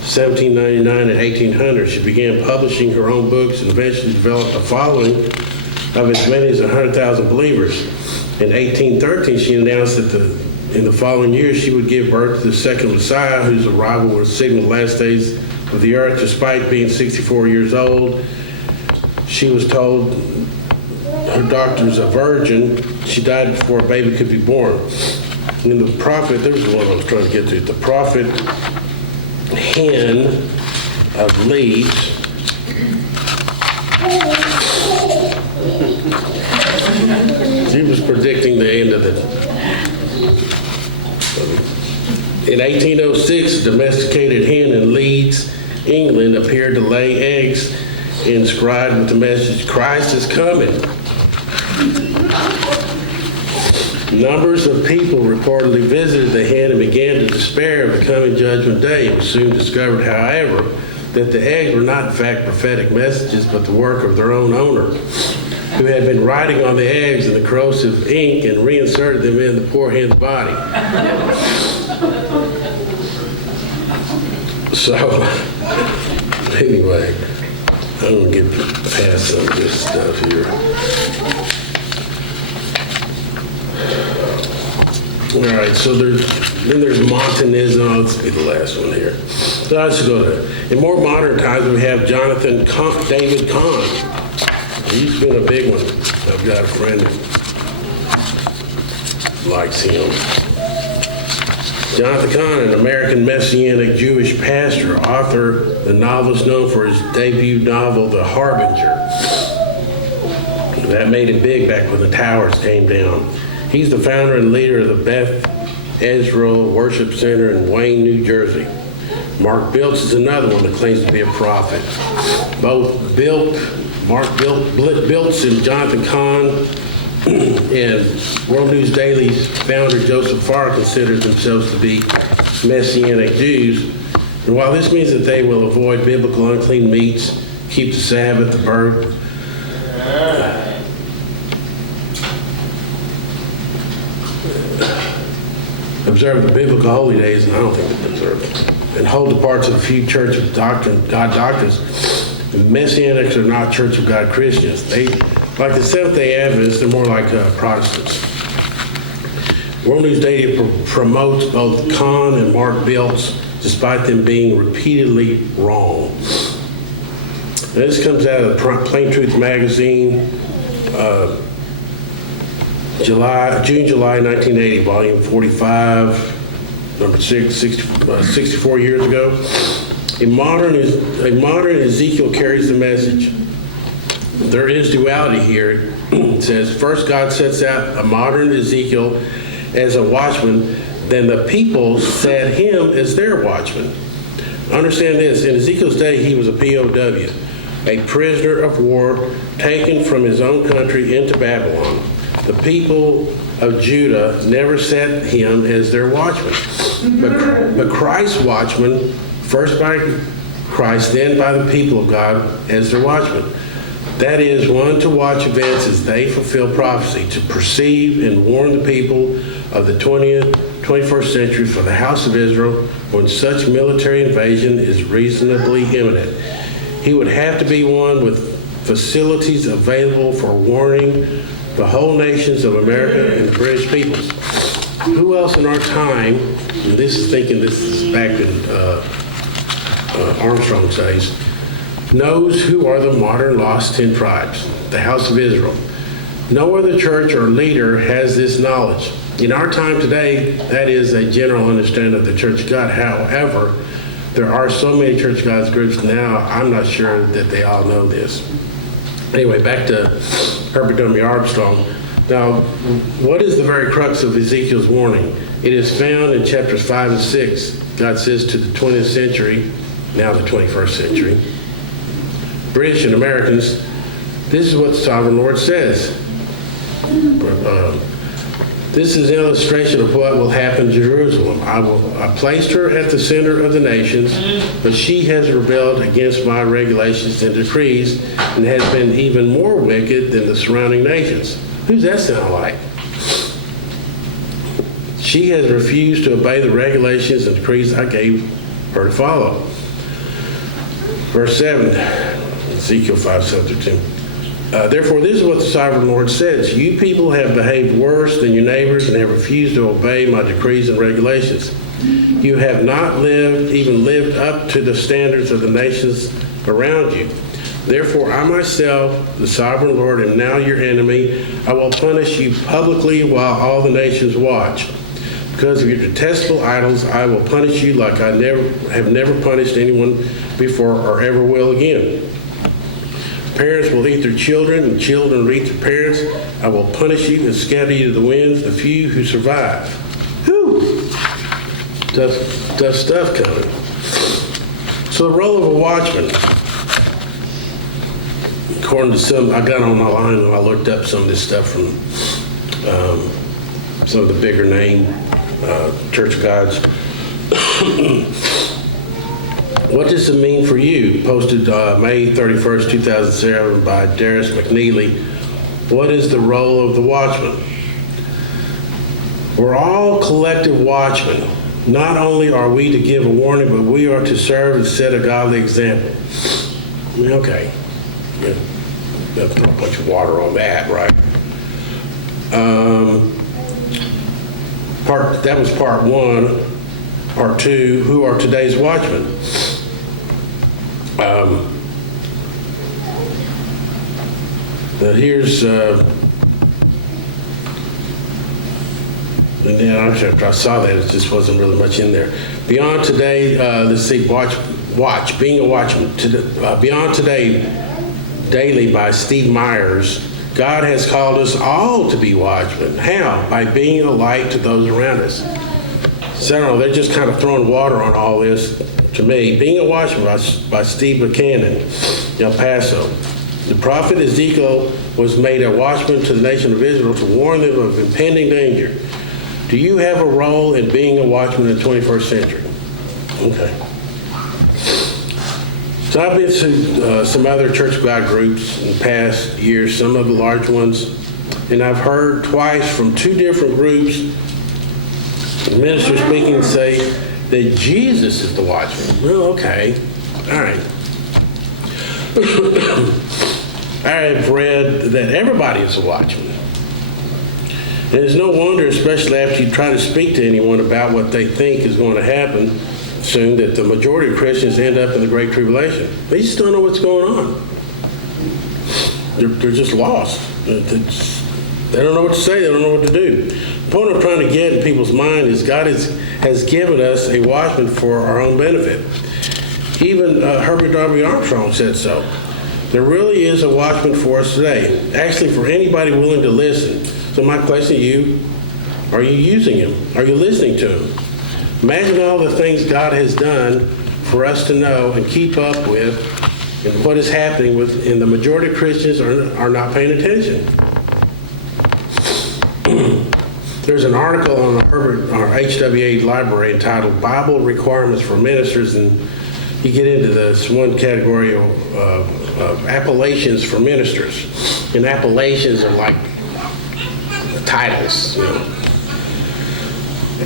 1799 and 1800. She began publishing her own books and eventually developed a following of as many as 100,000 believers. In 1813, she announced that in the following year, she would give birth to the second Messiah, whose arrival would signal the last days of the earth. Despite being 64 years old, she was told her doctor was a virgin. She died before a baby could be born. And the prophet, there was one I was trying to get to, the prophet Hen of Leeds She was predicting the end of the... In 1806, a domesticated hen in Leeds, England, appeared to lay eggs inscribed with the message, "Christ is coming." Numbers of people reportedly visited the hen and began to despair of the coming judgment day. It was soon discovered, however, that the eggs were not in fact prophetic messages, but the work of their own owner, who had been writing on the eggs in the corrosive ink and reinserted them in the poor hen's body. So, anyway, I'm going to get past some of this stuff here. All right, so there's Montanism. Let's be the last one here. So let's go to, in more modern times, we have David Kahn. He's been a big one. I've got a friend who likes him. Jonathan Kahn, an American Messianic Jewish pastor, author, the novelist known for his debut novel, The Harbinger. That made it big back when the towers came down. He's the founder and leader of the Beth Ezra Worship Center in Wayne, New Jersey. Mark Biltz is another one that claims to be a prophet. Both Mark Biltz and Jonathan Kahn and World News Daily's founder Joseph Farr consider themselves to be Messianic Jews. And while this means that they will avoid biblical unclean meats, keep the Sabbath, the birth, observe the biblical holy days, and I don't think they observe it, and hold the parts of the few Church of God doctrines, the Messianics are not Church of God Christians. They, like the Seventh-day Adventists, they're more like Protestants. World News Daily promotes both Kahn and Mark Biltz, despite them being repeatedly wrong. Now, this comes out of Plain Truth magazine, June-July 1980, volume 45, number 6, 64 years ago. A modern Ezekiel carries the message. There is duality here. It says, first God sets out a modern Ezekiel as a watchman, then the people set him as their watchman. Understand this, in Ezekiel's day, he was a POW, a prisoner of war taken from his own country into Babylon. The people of Judah never set him as their watchman. But Christ's watchman, first by Christ, then by the people of God as their watchman. That is, one to watch events as they fulfill prophecy, to perceive and warn the people of the 21st century for the house of Israel when such military invasion is reasonably imminent. He would have to be one with facilities available for warning the whole nations of America and the British peoples. Who else in our time, and this is back in Armstrong's days, knows who are the modern lost 10 tribes, the house of Israel? No other church or leader has this knowledge. In our time today, that is a general understanding of the Church of God. However, there are so many Church of God's groups now, I'm not sure that they all know this. Anyway, back to Herbert W. Armstrong. Now, what is the very crux of Ezekiel's warning? It is found in chapters 5 and 6. God says to the 20th century, now the 21st century, British and Americans, this is what the Sovereign Lord says. This is an illustration of what will happen to Jerusalem. I placed her at the center of the nations, but she has rebelled against my regulations and decrees and has been even more wicked than the surrounding nations. Who's that sound like? She has refused to obey the regulations and decrees I gave her to follow. Verse 7, Ezekiel 5:7-10. Therefore, this is what the Sovereign Lord says. You people have behaved worse than your neighbors and have refused to obey my decrees and regulations. You have not even lived up to the standards of the nations around you. Therefore, I myself, the Sovereign Lord, am now your enemy. I will punish you publicly while all the nations watch. Because of your detestable idols, I will punish you like I have never punished anyone before or ever will again. Parents will eat their children, and children will eat their parents. I will punish you and scatter you to the winds, the few who survive. Whew! Tough stuff coming. So the role of a watchman, according to some, I got on my line and I looked up some of this stuff from some of the bigger name Church of Gods. What does it mean for you? Posted May 31st, 2007 by Darius McNeely. What is the role of the watchman? We're all collective watchmen. Not only are we to give a warning, but we are to serve and set a godly example. Okay. Yeah. Put a bunch of water on that, right? That was part one. Part two, who are today's watchmen? Here's, and then after I saw that, it just wasn't really much in there. Beyond today, let's see, watch, being a watchman. Beyond Today, Daily by Steve Myers. God has called us all to be watchmen. How? By being a light to those around us. So I don't know, they're just kind of throwing water on all this to me. Being a watchman by Steve Buchanan, El Paso. The prophet Ezekiel was made a watchman to the nation of Israel to warn them of impending danger. Do you have a role in being a watchman in the 21st century? Okay. So I've been to some other Church of God groups in the past years, some of the large ones, and I've heard twice from two different groups, the minister speaking and say that Jesus is the watchman. Well, okay. All right. I've read that everybody is a watchman. And it's no wonder, especially after you try to speak to anyone about what they think is going to happen soon, that the majority of Christians end up in the Great Tribulation. They just don't know what's going on. They're just lost. They don't know what to say. They don't know what to do. The point I'm trying to get in people's mind is God has given us a watchman for our own benefit. Even Herbert W. Armstrong said so. There really is a watchman for us today. Actually, for anybody willing to listen. So my question to you, are you using him? Are you listening to him? Imagine all the things God has done for us to know and keep up with, and what is happening and the majority of Christians are not paying attention. There's an article on our HWA library entitled Bible Requirements for Ministers, and you get into this one category of appellations for ministers. And appellations are like titles, you know.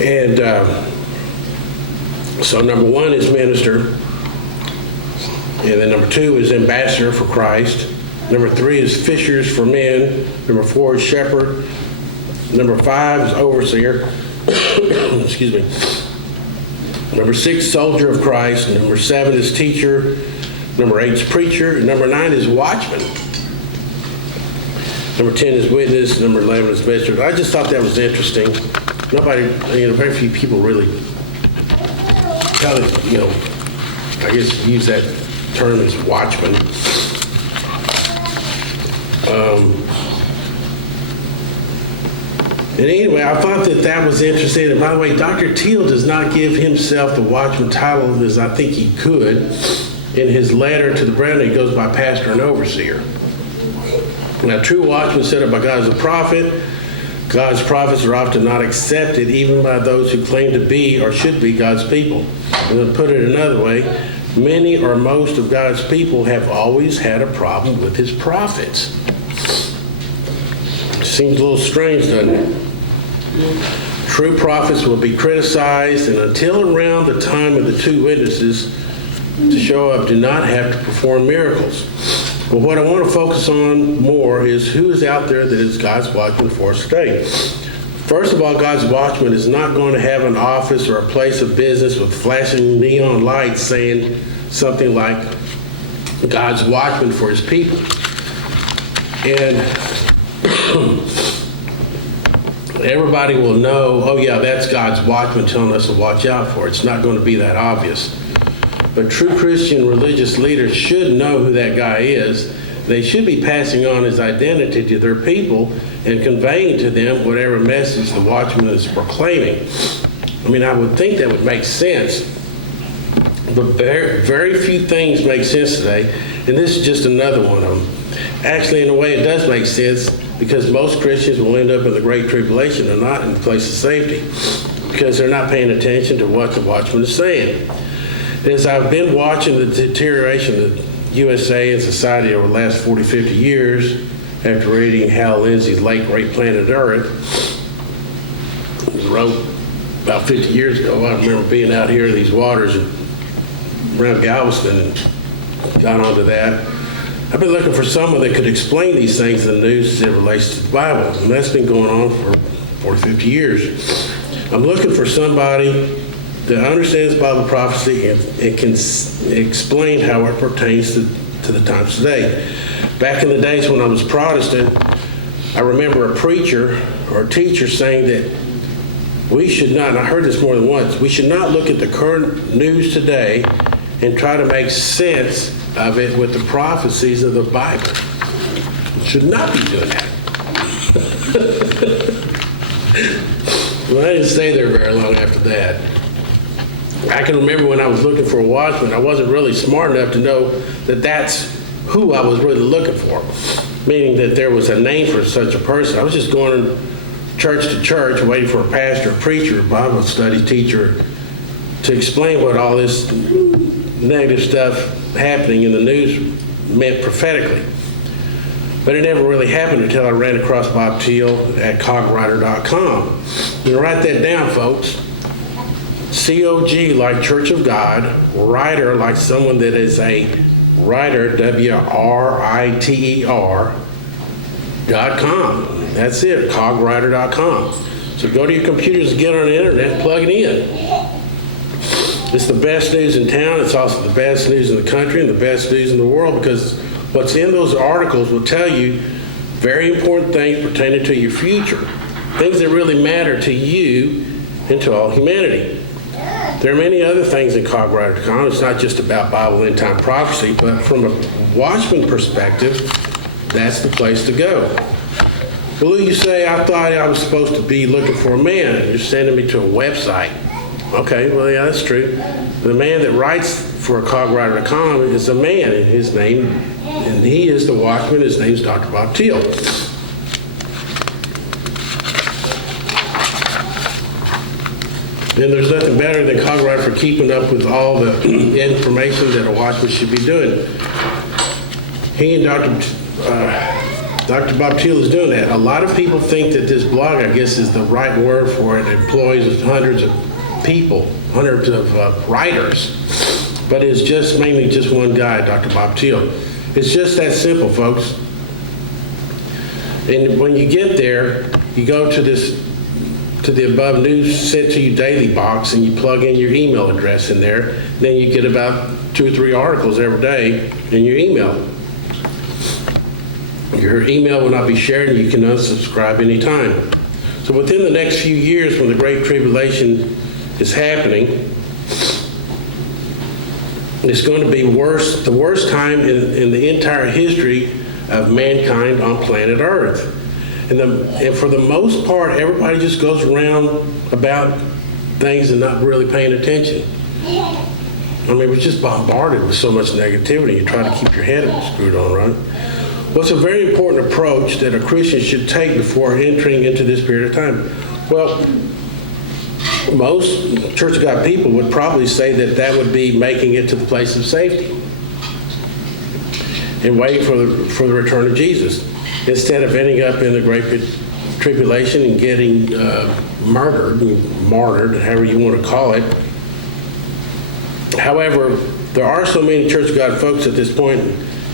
And so number one is minister, and then number two is ambassador for Christ. Number three is fishers for men. Number four is shepherd. Number five is overseer. Excuse me. Number six, soldier of Christ. Number seven is teacher. Number eight is preacher. And number nine is watchman. Number 10 is witness. Number 11 is messenger. I just thought that was interesting. Nobody, very few people really kind of, I guess use that term as watchman. And anyway, I thought that was interesting. And by the way, Dr. Teal does not give himself the watchman title as I think he could. In his letter to the brethren, he goes by pastor and overseer. Now, true watchmen set up by God is a prophet. God's prophets are often not accepted even by those who claim to be or should be God's people. I'm going to put it another way. Many or most of God's people have always had a problem with his prophets. Seems a little strange, doesn't it? True prophets will be criticized, and until around the time of the two witnesses to show up, do not have to perform miracles. But what I want to focus on more is who is out there that is God's watchman for us today. First of all, God's watchman is not going to have an office or a place of business with flashing neon lights saying something like God's watchman for his people. And everybody will know, oh yeah, that's God's watchman telling us to watch out for. It's not going to be that obvious. But true Christian religious leaders should know who that guy is. They should be passing on his identity to their people and conveying to them whatever message the watchman is proclaiming. I mean, I would think that would make sense, but very, very few things make sense today, and this is just another one of them. Actually, in a way, it does make sense because most Christians will end up in the Great Tribulation and not in a place of safety because they're not paying attention to what the watchman is saying. As I've been watching the deterioration of the USA and society over the last 40, 50 years, after reading Hal Lindsey's late great Planet Earth, he wrote about 50 years ago. I remember being out here in these waters around Galveston and got onto that. I've been looking for someone that could explain these things in the news as it relates to the Bible, and that's been going on for 40, 50 years. I'm looking for somebody that understands Bible prophecy and can explain how it pertains to the times today. Back in the days when I was Protestant, I remember a preacher or a teacher saying that we should not, and I heard this more than once, we should not look at the current news today and try to make sense of it with the prophecies of the Bible. We should not be doing that. Well, I didn't stay there very long after that. I can remember when I was looking for a watchman, I wasn't really smart enough to know that that's who I was really looking for, meaning that there was a name for such a person. I was just going church to church waiting for a pastor, a preacher, a Bible study teacher to explain what all this negative stuff happening in the news meant prophetically. But it never really happened until I ran across Bob Thiel at cogwriter.com. You know, write that down, folks. COG like Church of God, writer like someone that is a writer, WRITER.com. That's it, cogwriter.com. So go to your computers and get on the internet and plug it in. It's the best news in town. It's also the best news in the country and the best news in the world because what's in those articles will tell you very important things pertaining to your future, things that really matter to you and to all humanity. There are many other things in cogwriter.com. It's not just about Bible end time prophecy, but from a watchman perspective, that's the place to go. Well, you say, I thought I was supposed to be looking for a man, and you're sending me to a website. Okay, well, yeah, that's true. The man that writes for cogwriter.com is a man, and his name, and he is the watchman. His name's Dr. Bob Thiel. And there's nothing better than cogwriter for keeping up with all the information that a watchman should be doing. He and Dr. Bob Thiel is doing that. A lot of people think that this blog, I guess, is the right word for it. It employs hundreds of people, hundreds of writers, but it's just mainly just one guy, Dr. Bob Thiel. It's just that simple, folks. And when you get there, you go to the above news sent to you daily box and you plug in your email address in there. Then you get about 2 or 3 articles every day in your email. Your email will not be shared and you can unsubscribe anytime. So within the next few years when the Great Tribulation is happening, it's going to be the worst time in the entire history of mankind on planet Earth. And for the most part, everybody just goes around about things and not really paying attention. I mean, we're just bombarded with so much negativity. You try to keep your head screwed on, right? Well, it's a very important approach that a Christian should take before entering into this period of time. Well, most Church of God people would probably say that that would be making it to the place of safety and waiting for the return of Jesus, instead of ending up in the Great Tribulation and getting murdered, martyred, however you want to call it. However, there are so many Church of God folks at this point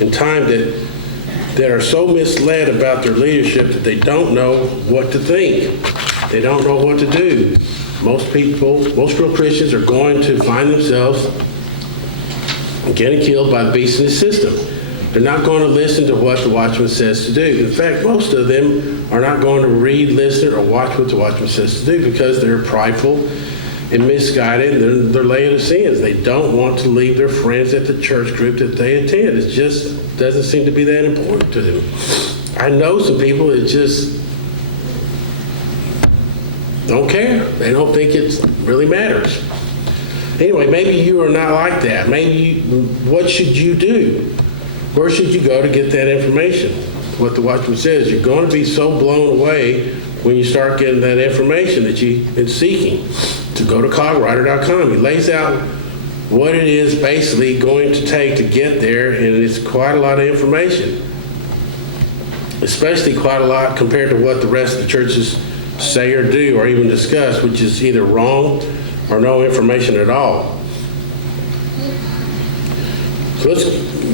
in time that are so misled about their leadership that they don't know what to think. They don't know what to do. Most real Christians are going to find themselves getting killed by the beast in the system. They're not going to listen to what the watchman says to do. In fact, most of them are not going to read, listen, or watch what the watchman says to do because they're prideful and misguided. They're Laodiceans. They don't want to leave their friends at the church group that they attend. It just doesn't seem to be that important to them. I know some people that just don't care. They don't think it really matters. Anyway, maybe you are not like that. What should you do? Where should you go to get that information? What the Watchman says, you're going to be so blown away when you start getting that information that you've been seeking. To go to cogwriter.com. He lays out what it is basically going to take to get there, and it's quite a lot of information. Especially quite a lot compared to what the rest of the churches say or do or even discuss, which is either wrong or no information at all. So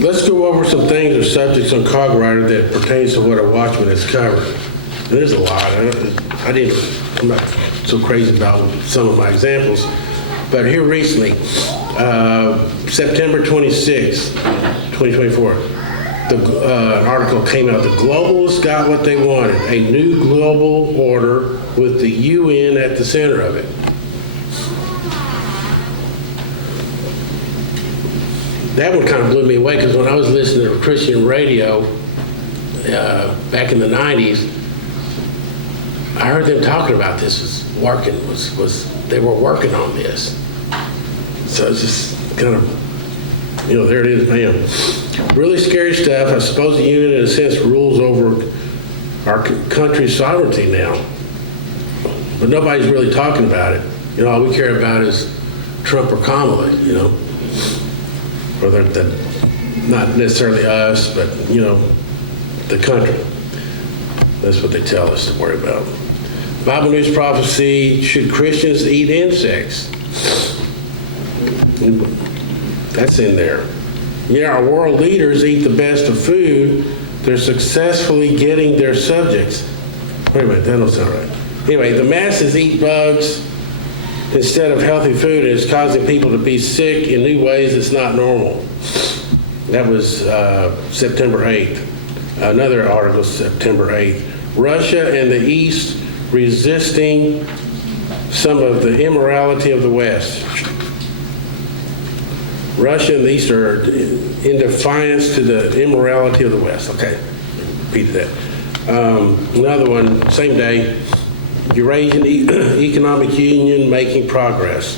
let's go over some things or subjects on Cogwriter that pertains to what a watchman has covered. And there's a lot. I'm not so crazy about some of my examples, but here recently, September 26, 2024, an article came out. The globalists got what they wanted, a new global order with the UN at the center of it. That one kind of blew me away, because when I was listening to Christian radio back in the 90s, I heard them talking about this they were working on this. So it's just kind of, there it is, bam. Really scary stuff. I suppose the UN, in a sense, rules over our country's sovereignty now. But nobody's really talking about it. All we care about is Trump or Kamala, Or not necessarily us, but, the country. That's what they tell us to worry about. Bible News Prophecy, should Christians eat insects? That's in there. Our world leaders eat the best of food. They're successfully getting their subjects. Wait a minute, that don't sound right. Anyway, the masses eat bugs instead of healthy food, and it's causing people to be sick in new ways that's not normal. That was September 8th. Another article, September 8th. Russia and the East resisting some of the immorality of the West. Russia and the East are in defiance to the immorality of the West. Okay, repeated that. Another one, same day, Eurasian Economic Union making progress.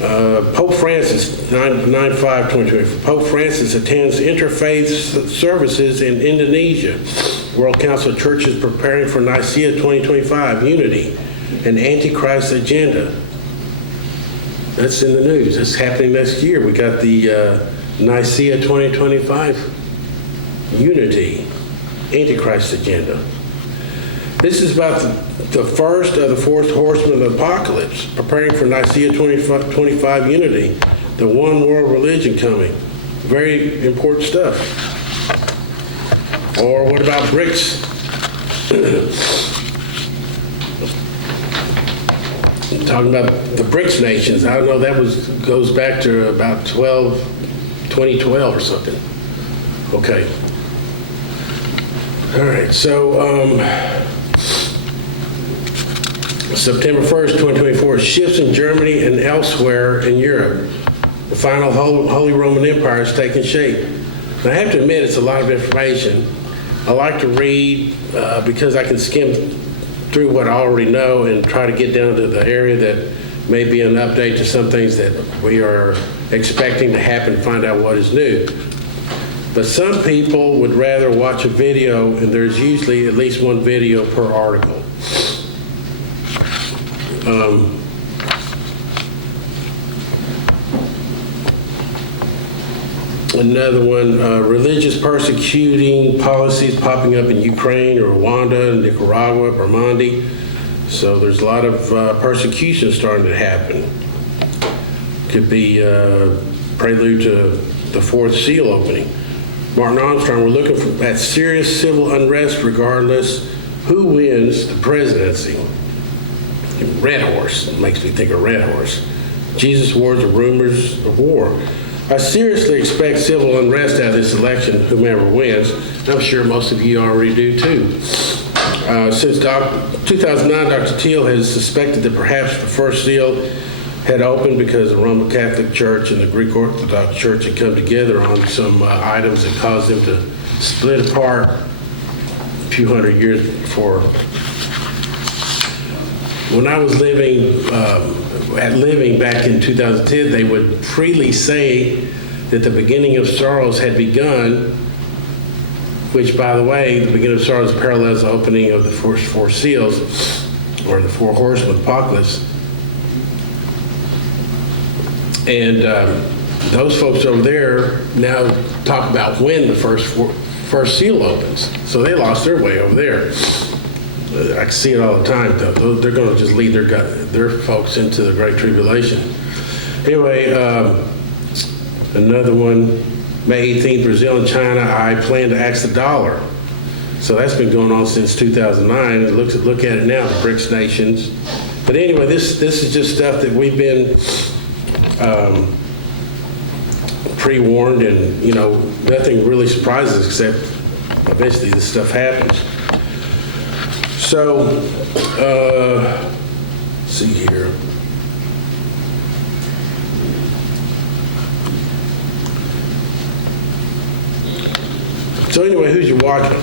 Pope Francis, 9/5/2020. Pope Francis attends interfaith services in Indonesia. World Council of Churches preparing for Nicaea 2025, unity, and Antichrist agenda. That's in the news. That's happening next year. We got the Nicaea 2025, unity, Antichrist agenda. This is about the first of the fourth horseman of the apocalypse, preparing for Nicaea 2025 unity, the one world religion coming. Very important stuff. Or what about BRICS? Talking about the BRICS nations. I don't know, goes back to about 2012 or something. Okay. All right, so September 1st, 2024, shifts in Germany and elsewhere in Europe. The final Holy Roman Empire is taking shape. And I have to admit, it's a lot of information. I like to read because I can skim through what I already know and try to get down to the area that may be an update to some things that we are expecting to happen, find out what is new. But some people would rather watch a video, and there's usually at least one video per article. Another one, religious persecuting policies popping up in Ukraine or Rwanda, Nicaragua, Burundi. So there's a lot of persecution starting to happen. Could be prelude to the fourth seal opening. Martin Armstrong, we're looking at serious civil unrest regardless who wins the presidency. Red horse, makes me think of red horse. Jesus' words are rumors of war. I seriously expect civil unrest out of this election, whomever wins. I'm sure most of you already do too. Since 2009, Dr. Teal has suspected that perhaps the first seal had opened because the Roman Catholic Church and the Greek Orthodox Church had come together on some items that caused them to split apart a few hundred years before. When I was living back in 2010, they would freely say that the beginning of sorrows had begun, which, by the way, the beginning of sorrows parallels the opening of the first four seals, or the four horsemen apocalypse. And those folks over there now talk about when the first seal opens. So they lost their way over there. I can see it all the time, though. They're going to just lead their folks into the Great Tribulation. Anyway, another one, May 18th, Brazil and China, I plan to axe the dollar. So that's been going on since 2009. Look at it now, the BRICS nations. But anyway, this is just stuff that we've been pre-warned, and nothing really surprises except eventually this stuff happens. So, let's see here. So anyway, who's your watchman?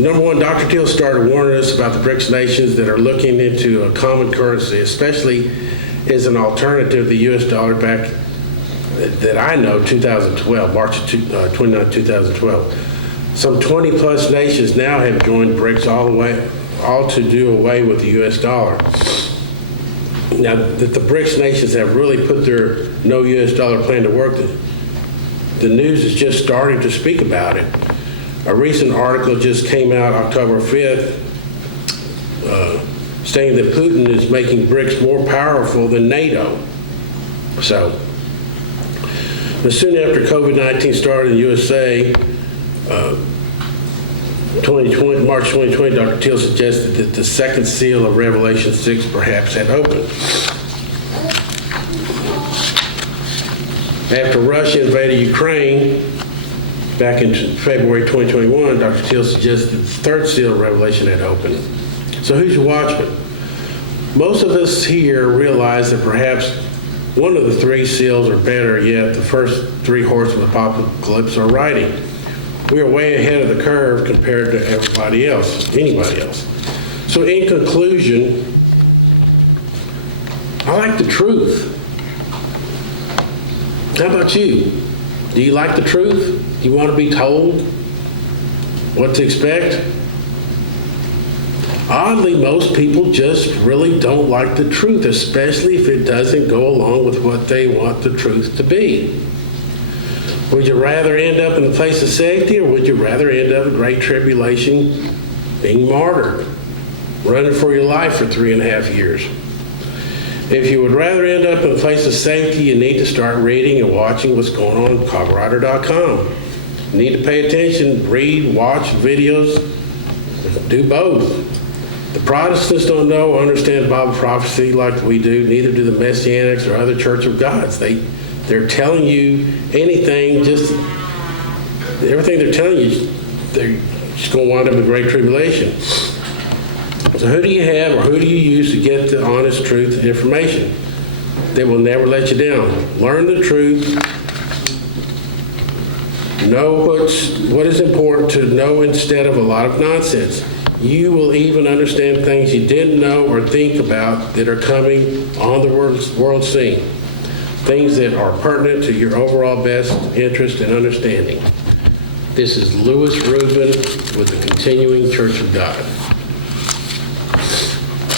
Number one, Dr. Teal started warning us about the BRICS nations that are looking into a common currency, especially as an alternative to the U.S. dollar back that I know, 2012, March 29, 2012. Some 20 plus nations now have joined BRICS all to do away with the U.S. dollar. Now that the BRICS nations have really put their no U.S. dollar plan to work, the news is just starting to speak about it. A recent article just came out October 5th saying that Putin is making BRICS more powerful than NATO. So, but soon after COVID-19 started in the USA, March 2020, Dr. Teal suggested that the second seal of Revelation 6 perhaps had opened. After Russia invaded Ukraine back in February 2021, Dr. Teal suggested the third seal of Revelation had opened. So who's your watchman? Most of us here realize that perhaps one of the three seals, or better yet, the first three horsemen of apocalypse are writing. We are way ahead of the curve compared to anybody else. So in conclusion, I like the truth. How about you? Do you like the truth? Do you want to be told what to expect? Oddly, most people just really don't like the truth, especially if it doesn't go along with what they want the truth to be. Would you rather end up in a place of safety, or would you rather end up in great tribulation being martyred, running for your life for 3.5 years? If you would rather end up in a place of safety, you need to start reading and watching what's going on cogwriter.com. You need to pay attention, read, watch videos, do both. The Protestants don't know or understand Bible prophecy like we do, neither do the Messianics or other Church of Gods. They're telling you anything, just everything they're telling you, they're just going to wind up in great tribulation. So who do you have, or who do you use to get the honest truth and information that will never let you down? Learn the truth. Know what is important to know instead of a lot of nonsense. You will even understand things you didn't know or think about that are coming on the world scene. Things that are pertinent to your overall best interest and understanding. This is Louis Rubin with the Continuing Church of God.